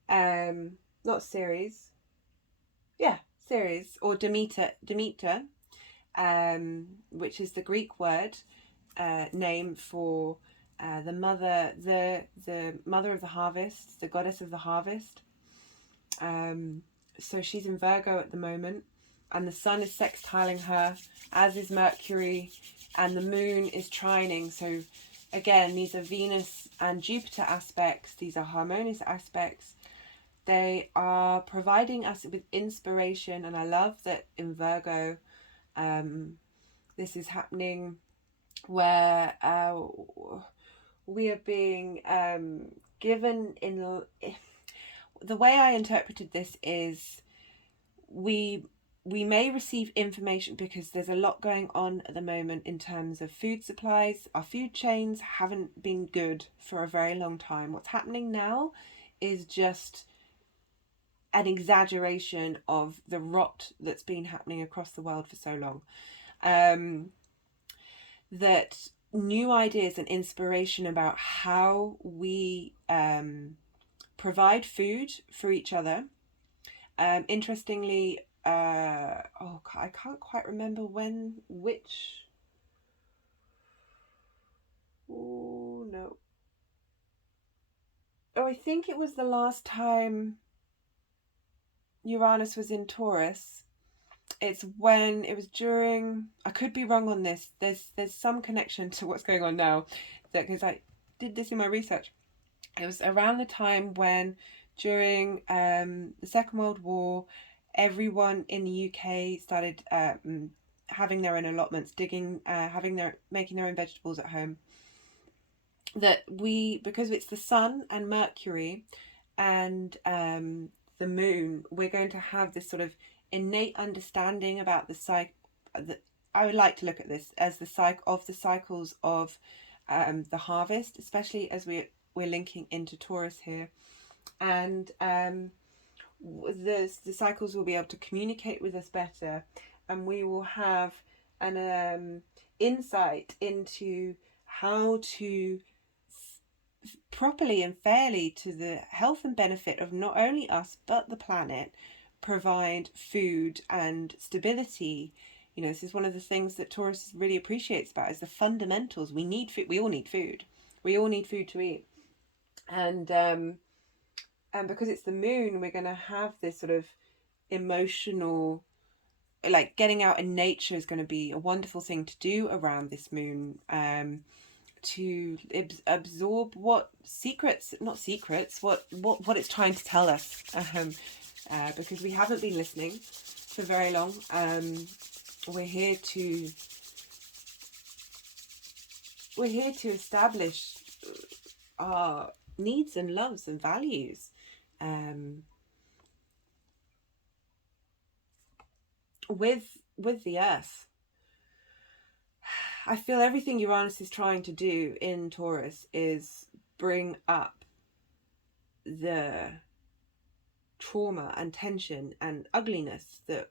not Ceres, Ceres, or Demeter, which is the Greek word name for the mother of the harvest, the goddess of the harvest. So she's in Virgo at the moment, and the sun is sextiling her, as is Mercury, and the moon is trining. So again, these are Venus and Jupiter aspects. These are harmonious aspects. They are providing us with inspiration, and I love that in Virgo, this is happening where we are being given in. The way I interpreted this is we may receive information because there's a lot going on at the moment in terms of food supplies. Our food chains haven't been good for a very long time. What's happening now is just an exaggeration of the rot that's been happening across the world for so long. That new ideas and inspiration about how we provide food for each other. Interestingly, I can't quite remember which. Oh no. Oh, I think it was the last time Uranus was in Taurus. It's when it was during. I could be wrong on this. There's some connection to what's going on now, that because I did this in my research. It was around the time when, during the Second World War, everyone in the UK started having their own allotments, making their own vegetables at home. That because it's the sun and Mercury and the moon, we're going to have this sort of innate understanding about I would like to look at this as the cycles of the harvest, especially as we're linking into Taurus here, and the cycles will be able to communicate with us better, and we will have an insight into how to properly and fairly, to the health and benefit of not only us but the planet, provide food and stability. You know, this is one of the things that Taurus really appreciates about, is the fundamentals. We need food. We all need food. We all need food to eat. And because it's the moon, we're going to have this sort of emotional, like getting out in nature is going to be a wonderful thing to do around this moon, to absorb what it's trying to tell us, because we haven't been listening for very long. We're here to establish our needs and loves and values, with the earth. I feel everything Uranus is trying to do in Taurus is bring up the trauma and tension and ugliness that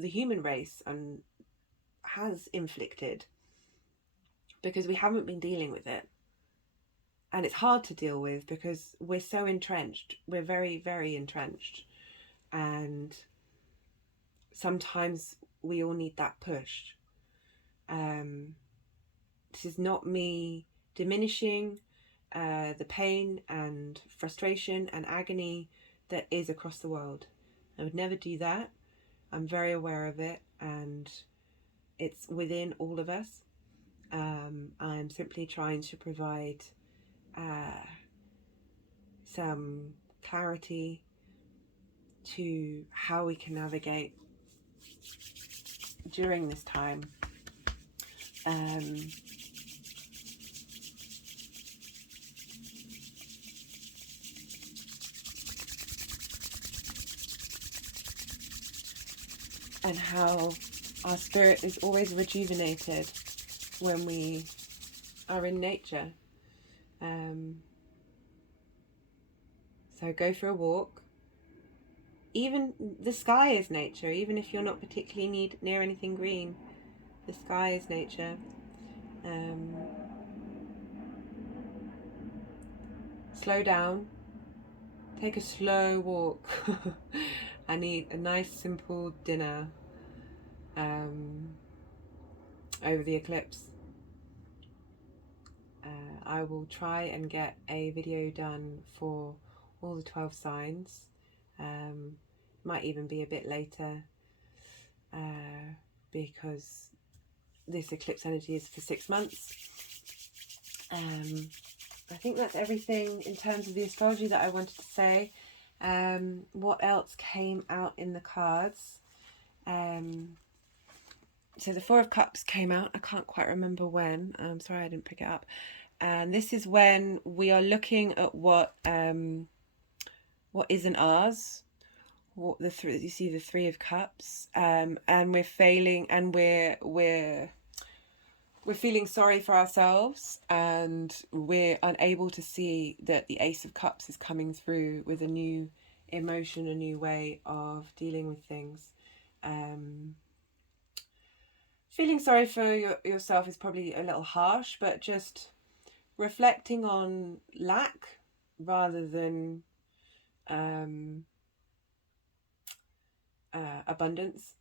the human race has inflicted, because we haven't been dealing with it. And it's hard to deal with because we're so entrenched. We're very, very entrenched. And sometimes we all need that push. This is not me diminishing the pain and frustration and agony that is across the world. I would never do that. I'm very aware of it, and it's within all of us. I'm simply trying to provide some clarity to how we can navigate during this time. And how our spirit is always rejuvenated when we are in nature. So go for a walk. Even the sky is nature, even if you're not particularly near anything green. The sky is nature. Slow down. Take a slow walk. And eat a nice simple dinner over the eclipse. I will try and get a video done for all the 12 signs. Might even be a bit later. because this eclipse energy is for 6 months. I think that's everything in terms of the astrology that I wanted to say. What else came out in the cards? So the Four of Cups came out. I can't quite remember when. I'm sorry I didn't pick it up. And this is when we are looking at what isn't ours. What you see the Three of Cups, and we're failing, and we're feeling sorry for ourselves, and we're unable to see that the Ace of Cups is coming through with a new emotion, a new way of dealing with things. Feeling sorry for yourself is probably a little harsh, but just reflecting on lack rather than abundance.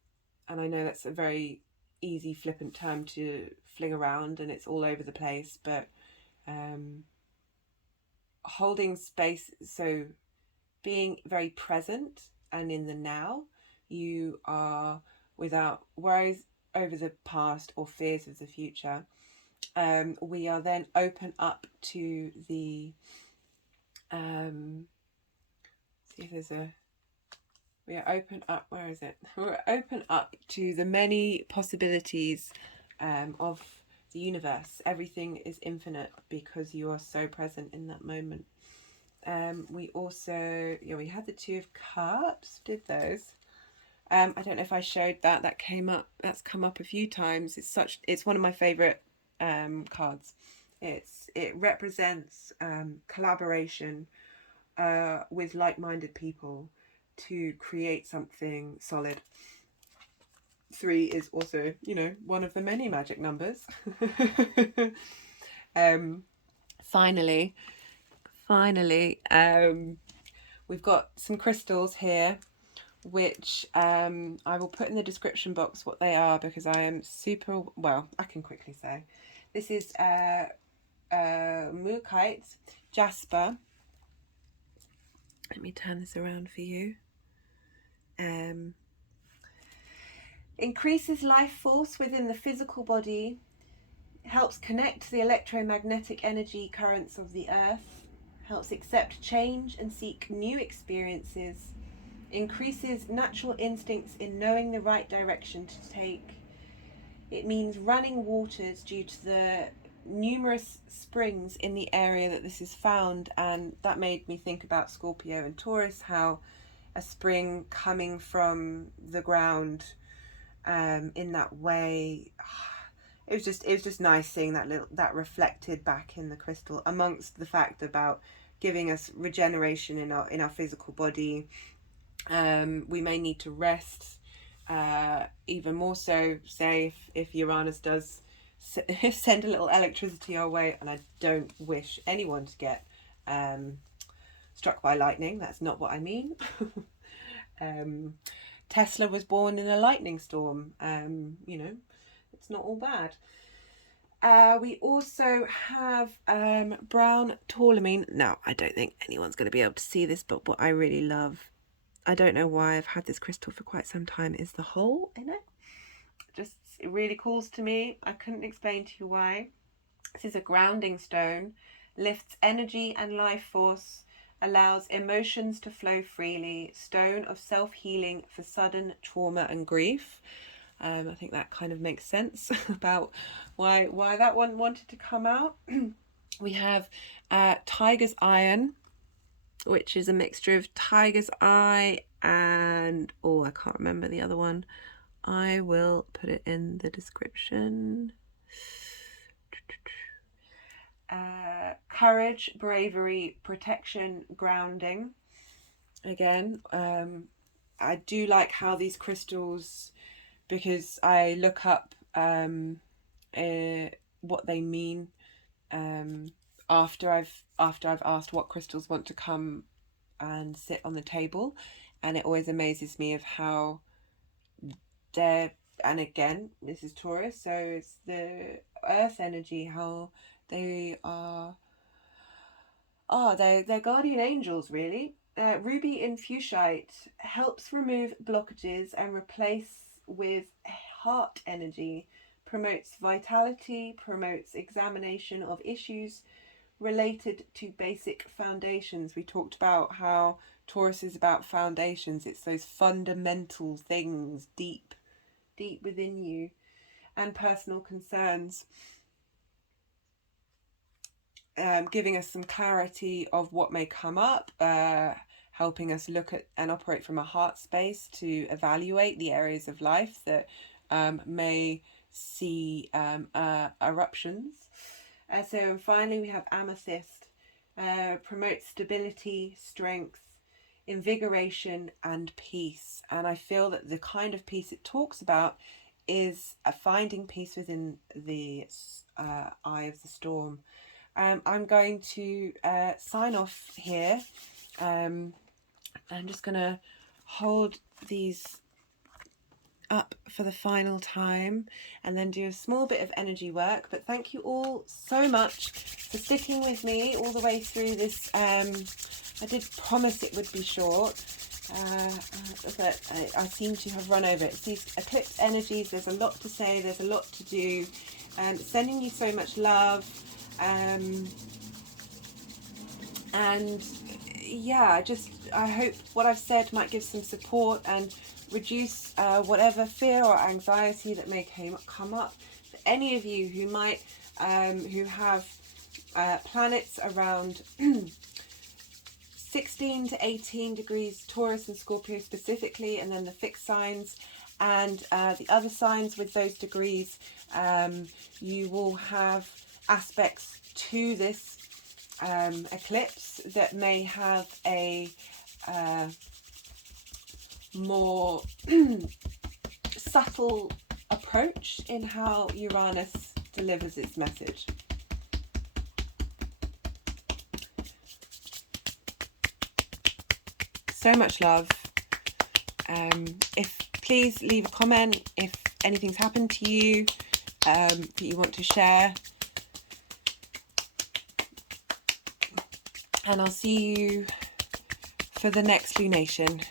And I know that's a very easy flippant term to fling around, and it's all over the place, but holding space, so being very present and in the now, you are without worries over the past or fears of the future. We are then open up to the see if there's a we are open up, where is it? We're open up to the many possibilities of the universe. Everything is infinite because you are so present in that moment. We also, we had the Two of Cups, did those. I don't know if I showed that. That came up. That's come up a few times. It's one of my favorite cards. It represents collaboration with like-minded people to create something solid. 3 is also, one of the many magic numbers. Finally, we've got some crystals here, which I will put in the description box what they are, because I am super, well, I can quickly say. This is Mookaite, Jasper. Let me turn this around for you. Increases life force within the physical body, helps connect to the electromagnetic energy currents of the earth, helps accept change and seek new experiences, increases natural instincts in knowing the right direction to take. It means running waters due to the numerous springs in the area that this is found, and that made me think about Scorpio and Taurus, how a spring coming from the ground in that way, it was just nice seeing that reflected back in the crystal, amongst the fact about giving us regeneration in our physical body. We may need to rest, even more so, say if Uranus does send a little electricity our way, and I don't wish anyone to get struck by lightning. That's not what I mean. Tesla was born in a lightning storm. It's not all bad. We also have brown tourmaline. Now, I don't think anyone's going to be able to see this, but what I really love, I don't know why I've had this crystal for quite some time, is the hole in it. It really calls to me. I couldn't explain to you why. This is a grounding stone, lifts energy and life force, allows emotions to flow freely, stone of self-healing for sudden trauma and grief. I think that kind of makes sense about why that one wanted to come out. We have Tiger's Iron, which is a mixture of Tiger's Eye and, I can't remember the other one. I will put it in the description. Courage, bravery, protection, grounding. Again, I do like how these crystals, because I look up what they mean after I've asked what crystals want to come and sit on the table, and it always amazes me of how they're, and again, this is Taurus, so it's the earth energy, how they are they're guardian angels, really. Ruby in Fuchsite helps remove blockages and replace with heart energy, promotes vitality, promotes examination of issues related to basic foundations. We talked about how Taurus is about foundations. It's those fundamental things deep within you, and personal concerns, giving us some clarity of what may come up, helping us look at and operate from a heart space to evaluate the areas of life that may see eruptions. So finally we have amethyst, promotes stability, strength, invigoration and peace. And I feel that the kind of peace it talks about is finding peace within the eye of the storm. I'm going to sign off here. I'm just going to hold these up for the final time and then do a small bit of energy work. But thank you all so much for sticking with me all the way through this. I did promise it would be short, but I seem to have run over it. It's these eclipse energies, there's a lot to say, there's a lot to do. Sending you so much love, and yeah, I hope what I've said might give some support and reduce whatever fear or anxiety that may come up for any of you who might who have planets around 16 to 18 degrees Taurus and Scorpio specifically, and then the fixed signs and the other signs with those degrees. You will have aspects to this eclipse that may have a more subtle approach in how Uranus delivers its message. So much love. Please leave a comment if anything's happened to you that you want to share. And I'll see you for the next lunation.